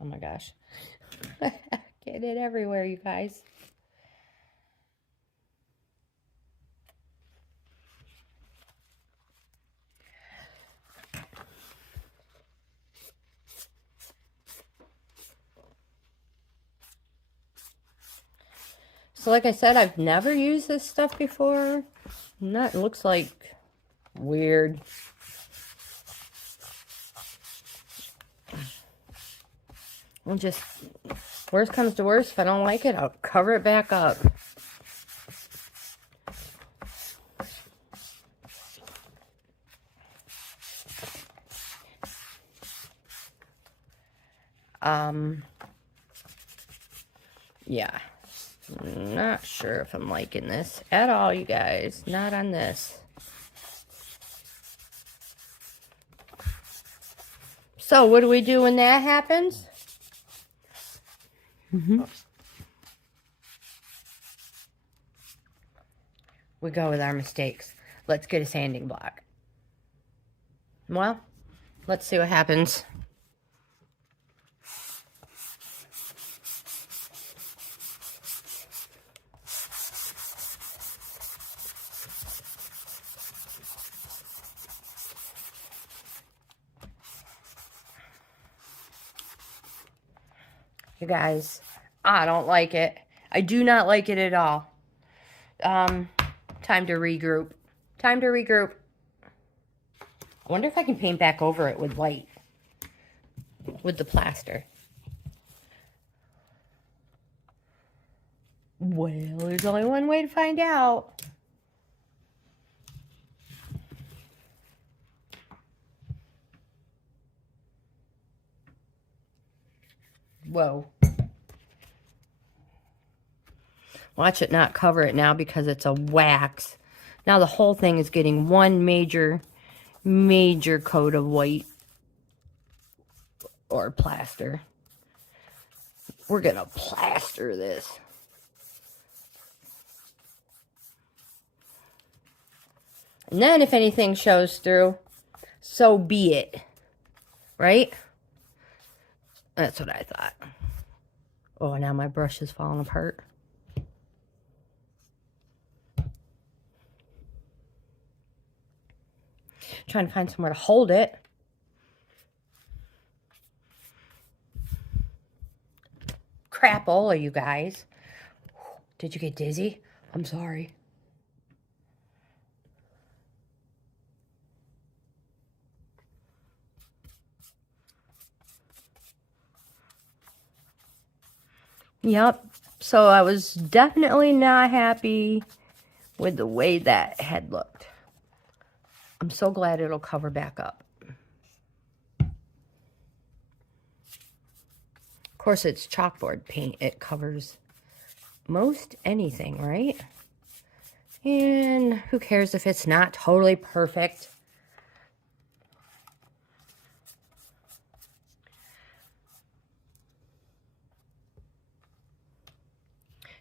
Oh my gosh. Get it everywhere, you guys. So like I said, I've never used this stuff before. It looks like weird. I'll just, worst comes to worst, if I don't like it, I'll cover it back up. Yeah. Not sure if I'm liking this at all, you guys. Not on this. So, what do we do when that happens? We go with our mistakes. Let's get a sanding block. Well, let's see what happens. You guys, I don't like it. I do not like it at all. Time to regroup. Time to regroup. I wonder if I can paint back over it with white. With the plaster. Well, there's only one way to find out. Whoa. Watch it not cover it now because it's a wax. Now the whole thing is getting one major coat of white or plaster. We're gonna plaster this. And then if anything shows through, so be it. Right? That's what I thought. Oh, now my brush is falling apart. Trying to find somewhere to hold it. Crapola, you guys. Did you get dizzy? I'm sorry. Yep. So I was definitely not happy with the way that had looked. I'm so glad it'll cover back up. Of course, it's chalkboard paint. It covers most anything, right? And who cares if it's not totally perfect?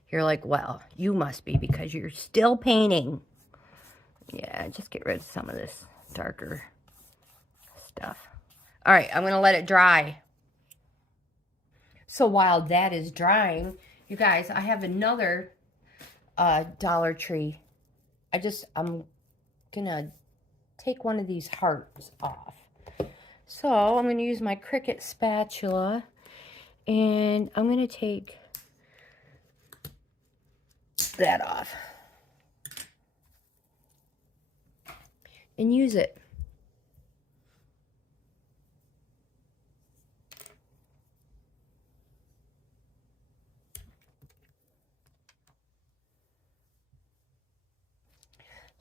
You're like, well, you must be because you're still painting. Yeah, just get rid of some of this darker stuff. All right, I'm going to let it dry. So while that is drying, you guys, I have another Dollar Tree I'm gonna take one of these hearts off. So I'm gonna use my Cricut spatula, and I'm gonna take that off and use it.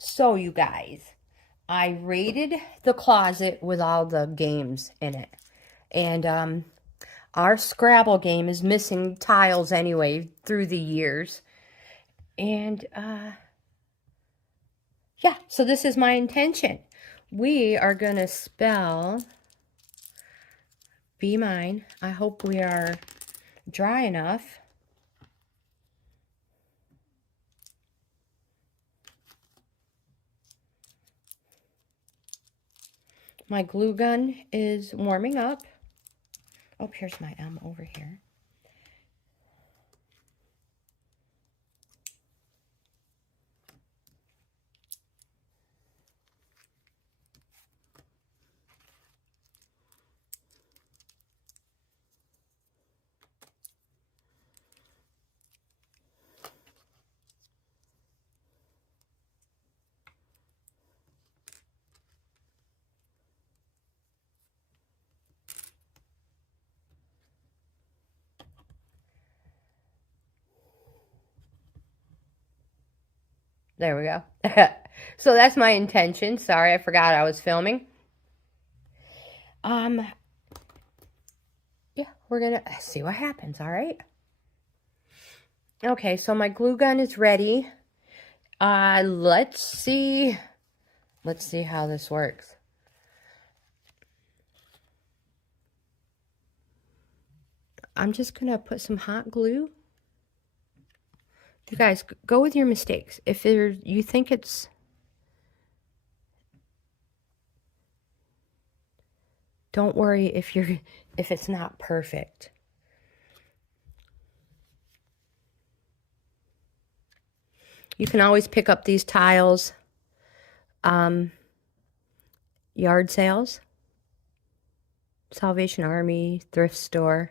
So you guys, I raided the closet with all the games in it. And our Scrabble game is missing tiles anyway through the years. And yeah, so this is my intention. We are going to spell Be Mine. I hope we are dry enough. My glue gun is warming up. Oh, here's my M over here. There we go. So that's my intention. Sorry, I forgot I was filming. Yeah, we're gonna see what happens, all right? Okay, so my glue gun is ready. Let's see how this works. I'm just gonna put some hot glue. You guys, go with your mistakes. If you think it's... Don't worry if it's not perfect. You can always pick up these tiles, yard sales, Salvation Army, thrift store.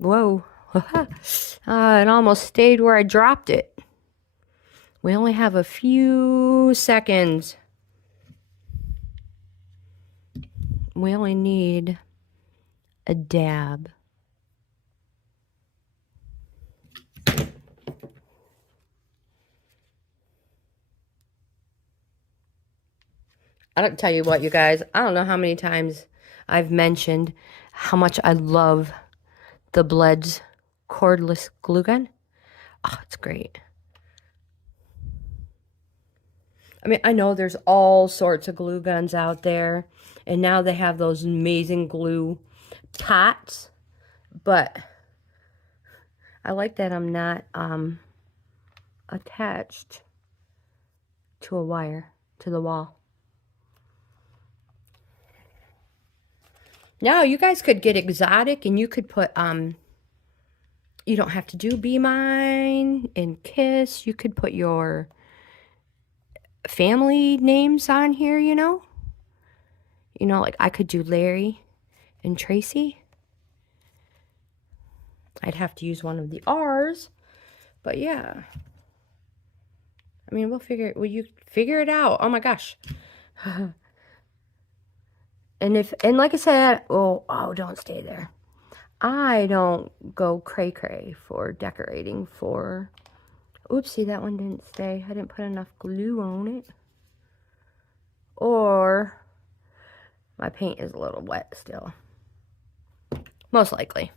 Whoa. It almost stayed where I dropped it. We only have a few seconds. We only need a dab. I don't tell you what, you guys. I don't know how many times I've mentioned how much I love the Bleds cordless glue gun. Oh, it's great. I mean, I know there's all sorts of glue guns out there, and now they have those amazing glue pots, but I like that I'm not attached to a wire to the wall. Now, you guys could get exotic, and you could put, you don't have to do Be Mine and Kiss. You could put your family names on here, you know? You know, like I could do Larry and Tracy. I'd have to use one of the R's, but yeah. I mean, you figure it out. Oh my gosh. And like I said, oh, don't stay there. I don't go cray-cray for decorating for... Oopsie, that one didn't stay. I didn't put enough glue on it. Or my paint is a little wet still. Most likely.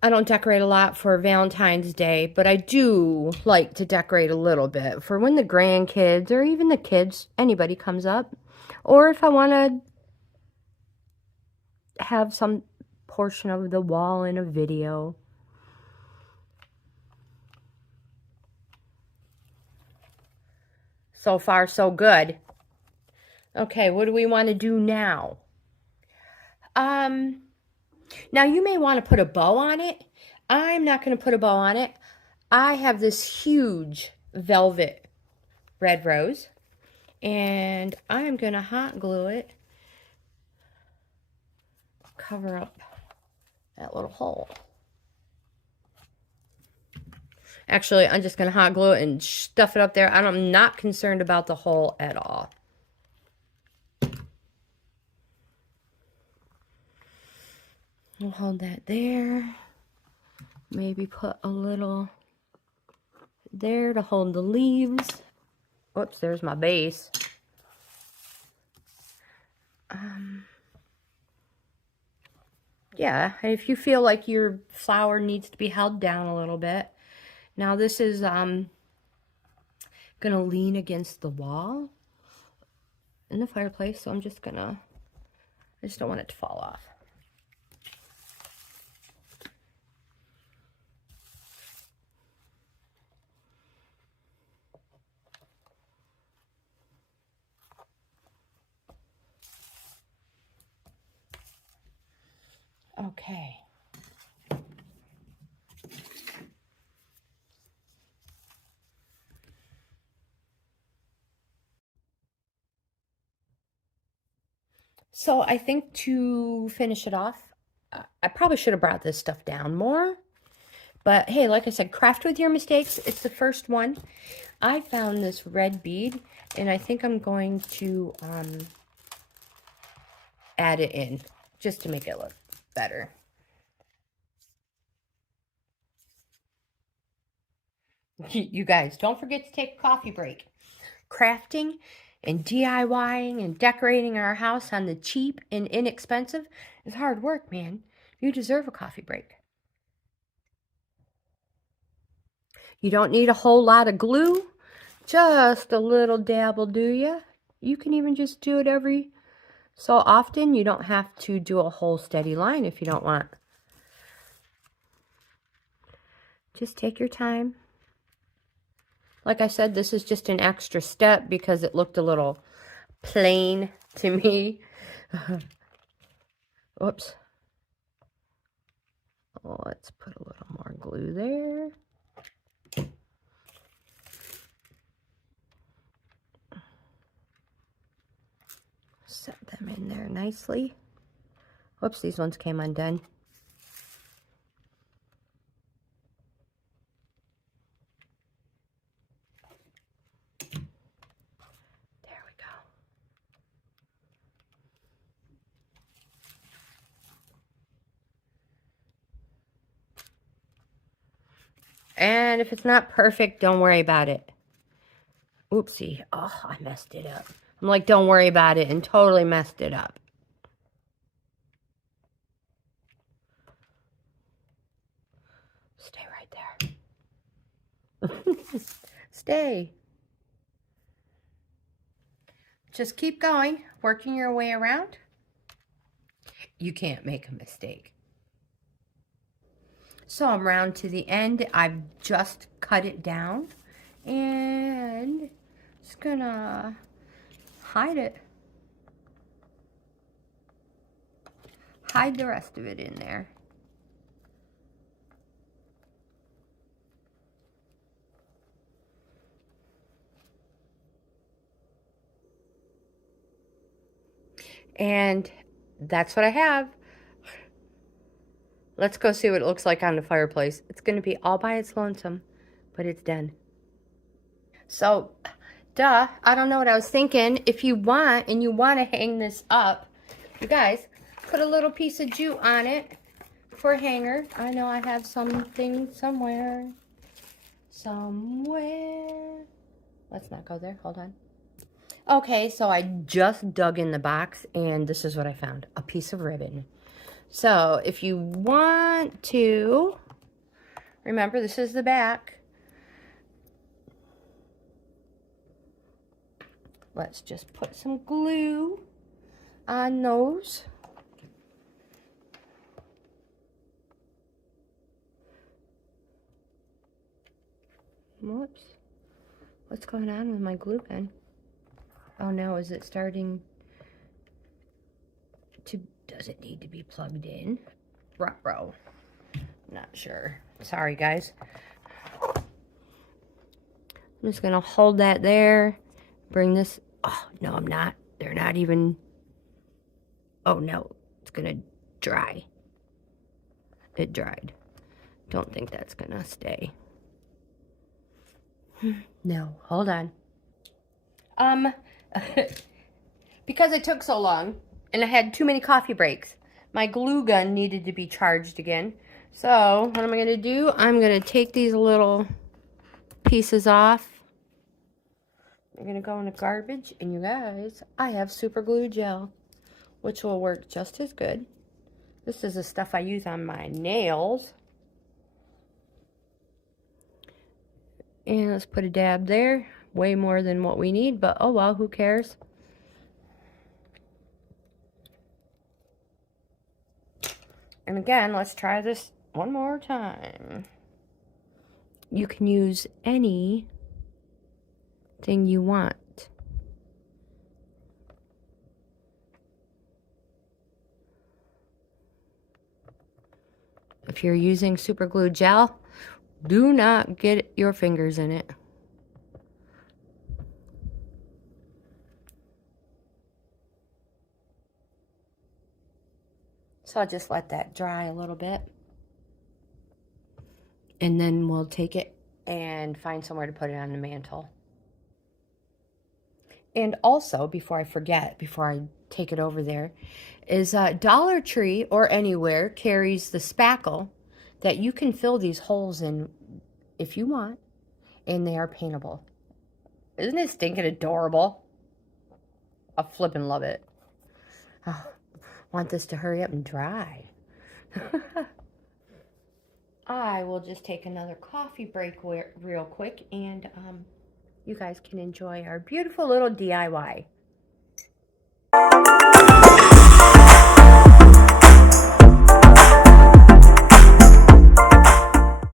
I don't decorate a lot for Valentine's Day, but I do like to decorate a little bit for when the grandkids or even the kids, anybody comes up. Or if I want to have some portion of the wall in a video. So far, so good. Okay, what do we want to do now? Now you may want to put a bow on it. I'm not going to put a bow on it. I have this huge velvet red rose, and I'm going to hot glue it, cover up that little hole. Actually, I'm just going to hot glue it and stuff it up there. I'm not concerned about the hole at all. We'll hold that there. Maybe put a little there to hold the leaves. Whoops, there's my base. Yeah, if you feel like your flower needs to be held down a little bit. Now this is gonna lean against the wall in the fireplace, so I just don't want it to fall off. Okay. So I think to finish it off, I probably should have brought this stuff down more. But hey, like I said, craft with your mistakes. It's the first one. I found this red bead, and I think I'm going to add it in just to make it look better. You guys, don't forget to take a coffee break. Crafting and DIYing and decorating our house on the cheap and inexpensive is hard work, man. You deserve a coffee break. You don't need a whole lot of glue. Just a little dab will do ya. You can even just do it every so often. You don't have to do a whole steady line if you don't want. Just take your time. Like I said, this is just an extra step because it looked a little plain to me. Whoops. Oh, let's put a little more glue there. Set them in there nicely. Whoops, these ones came undone. There we go. And if it's not perfect, don't worry about it. Oopsie. Oh, I messed it up. I'm like, don't worry about it, and totally messed it up. Stay right there. Stay. Just keep going, working your way around. You can't make a mistake. So I'm round to the end. I've just cut it down, and just gonna hide it. Hide the rest of it in there. And that's what I have. Let's go see what it looks like on the fireplace. It's going to be all by its lonesome, but it's done. So, duh, I don't know what I was thinking. If you want, and you want to hang this up, you guys, put a little piece of jute on it for a hanger. I know I have something somewhere. Let's not go there. Hold on. Okay, so I just dug in the box, and this is what I found. A piece of ribbon. So if you want to, remember this is the back. Let's just put some glue on those. Whoops. What's going on with my glue gun? Oh no, is it starting to, does it need to be plugged in? Ruh-roh. Not sure. Sorry, guys. I'm just gonna hold that there. Bring this, oh, no, I'm not. They're not even, oh no, it's gonna dry. It dried. Don't think that's gonna stay. No, hold on. Because it took so long and I had too many coffee breaks, my glue gun needed to be charged again. So what am I going to do? I'm going to take these little pieces off. They're going to go in the garbage. And you guys, I have super glue gel, which will work just as good. This is the stuff I use on my nails. And let's put a dab there. Way more than what we need, but oh well, who cares? And again, let's try this one more time. You can use anything you want. If you're using super glue gel, do not get your fingers in it. So I'll just let that dry a little bit. And then we'll take it and find somewhere to put it on the mantle. And also, before I forget, before I take it over there, is Dollar Tree or anywhere carries the spackle that you can fill these holes in if you want, and they are paintable. Isn't it stinking adorable? I flippin' love it. Oh, want this to hurry up and dry. I will just take another coffee break real quick, and you guys can enjoy our beautiful little DIY.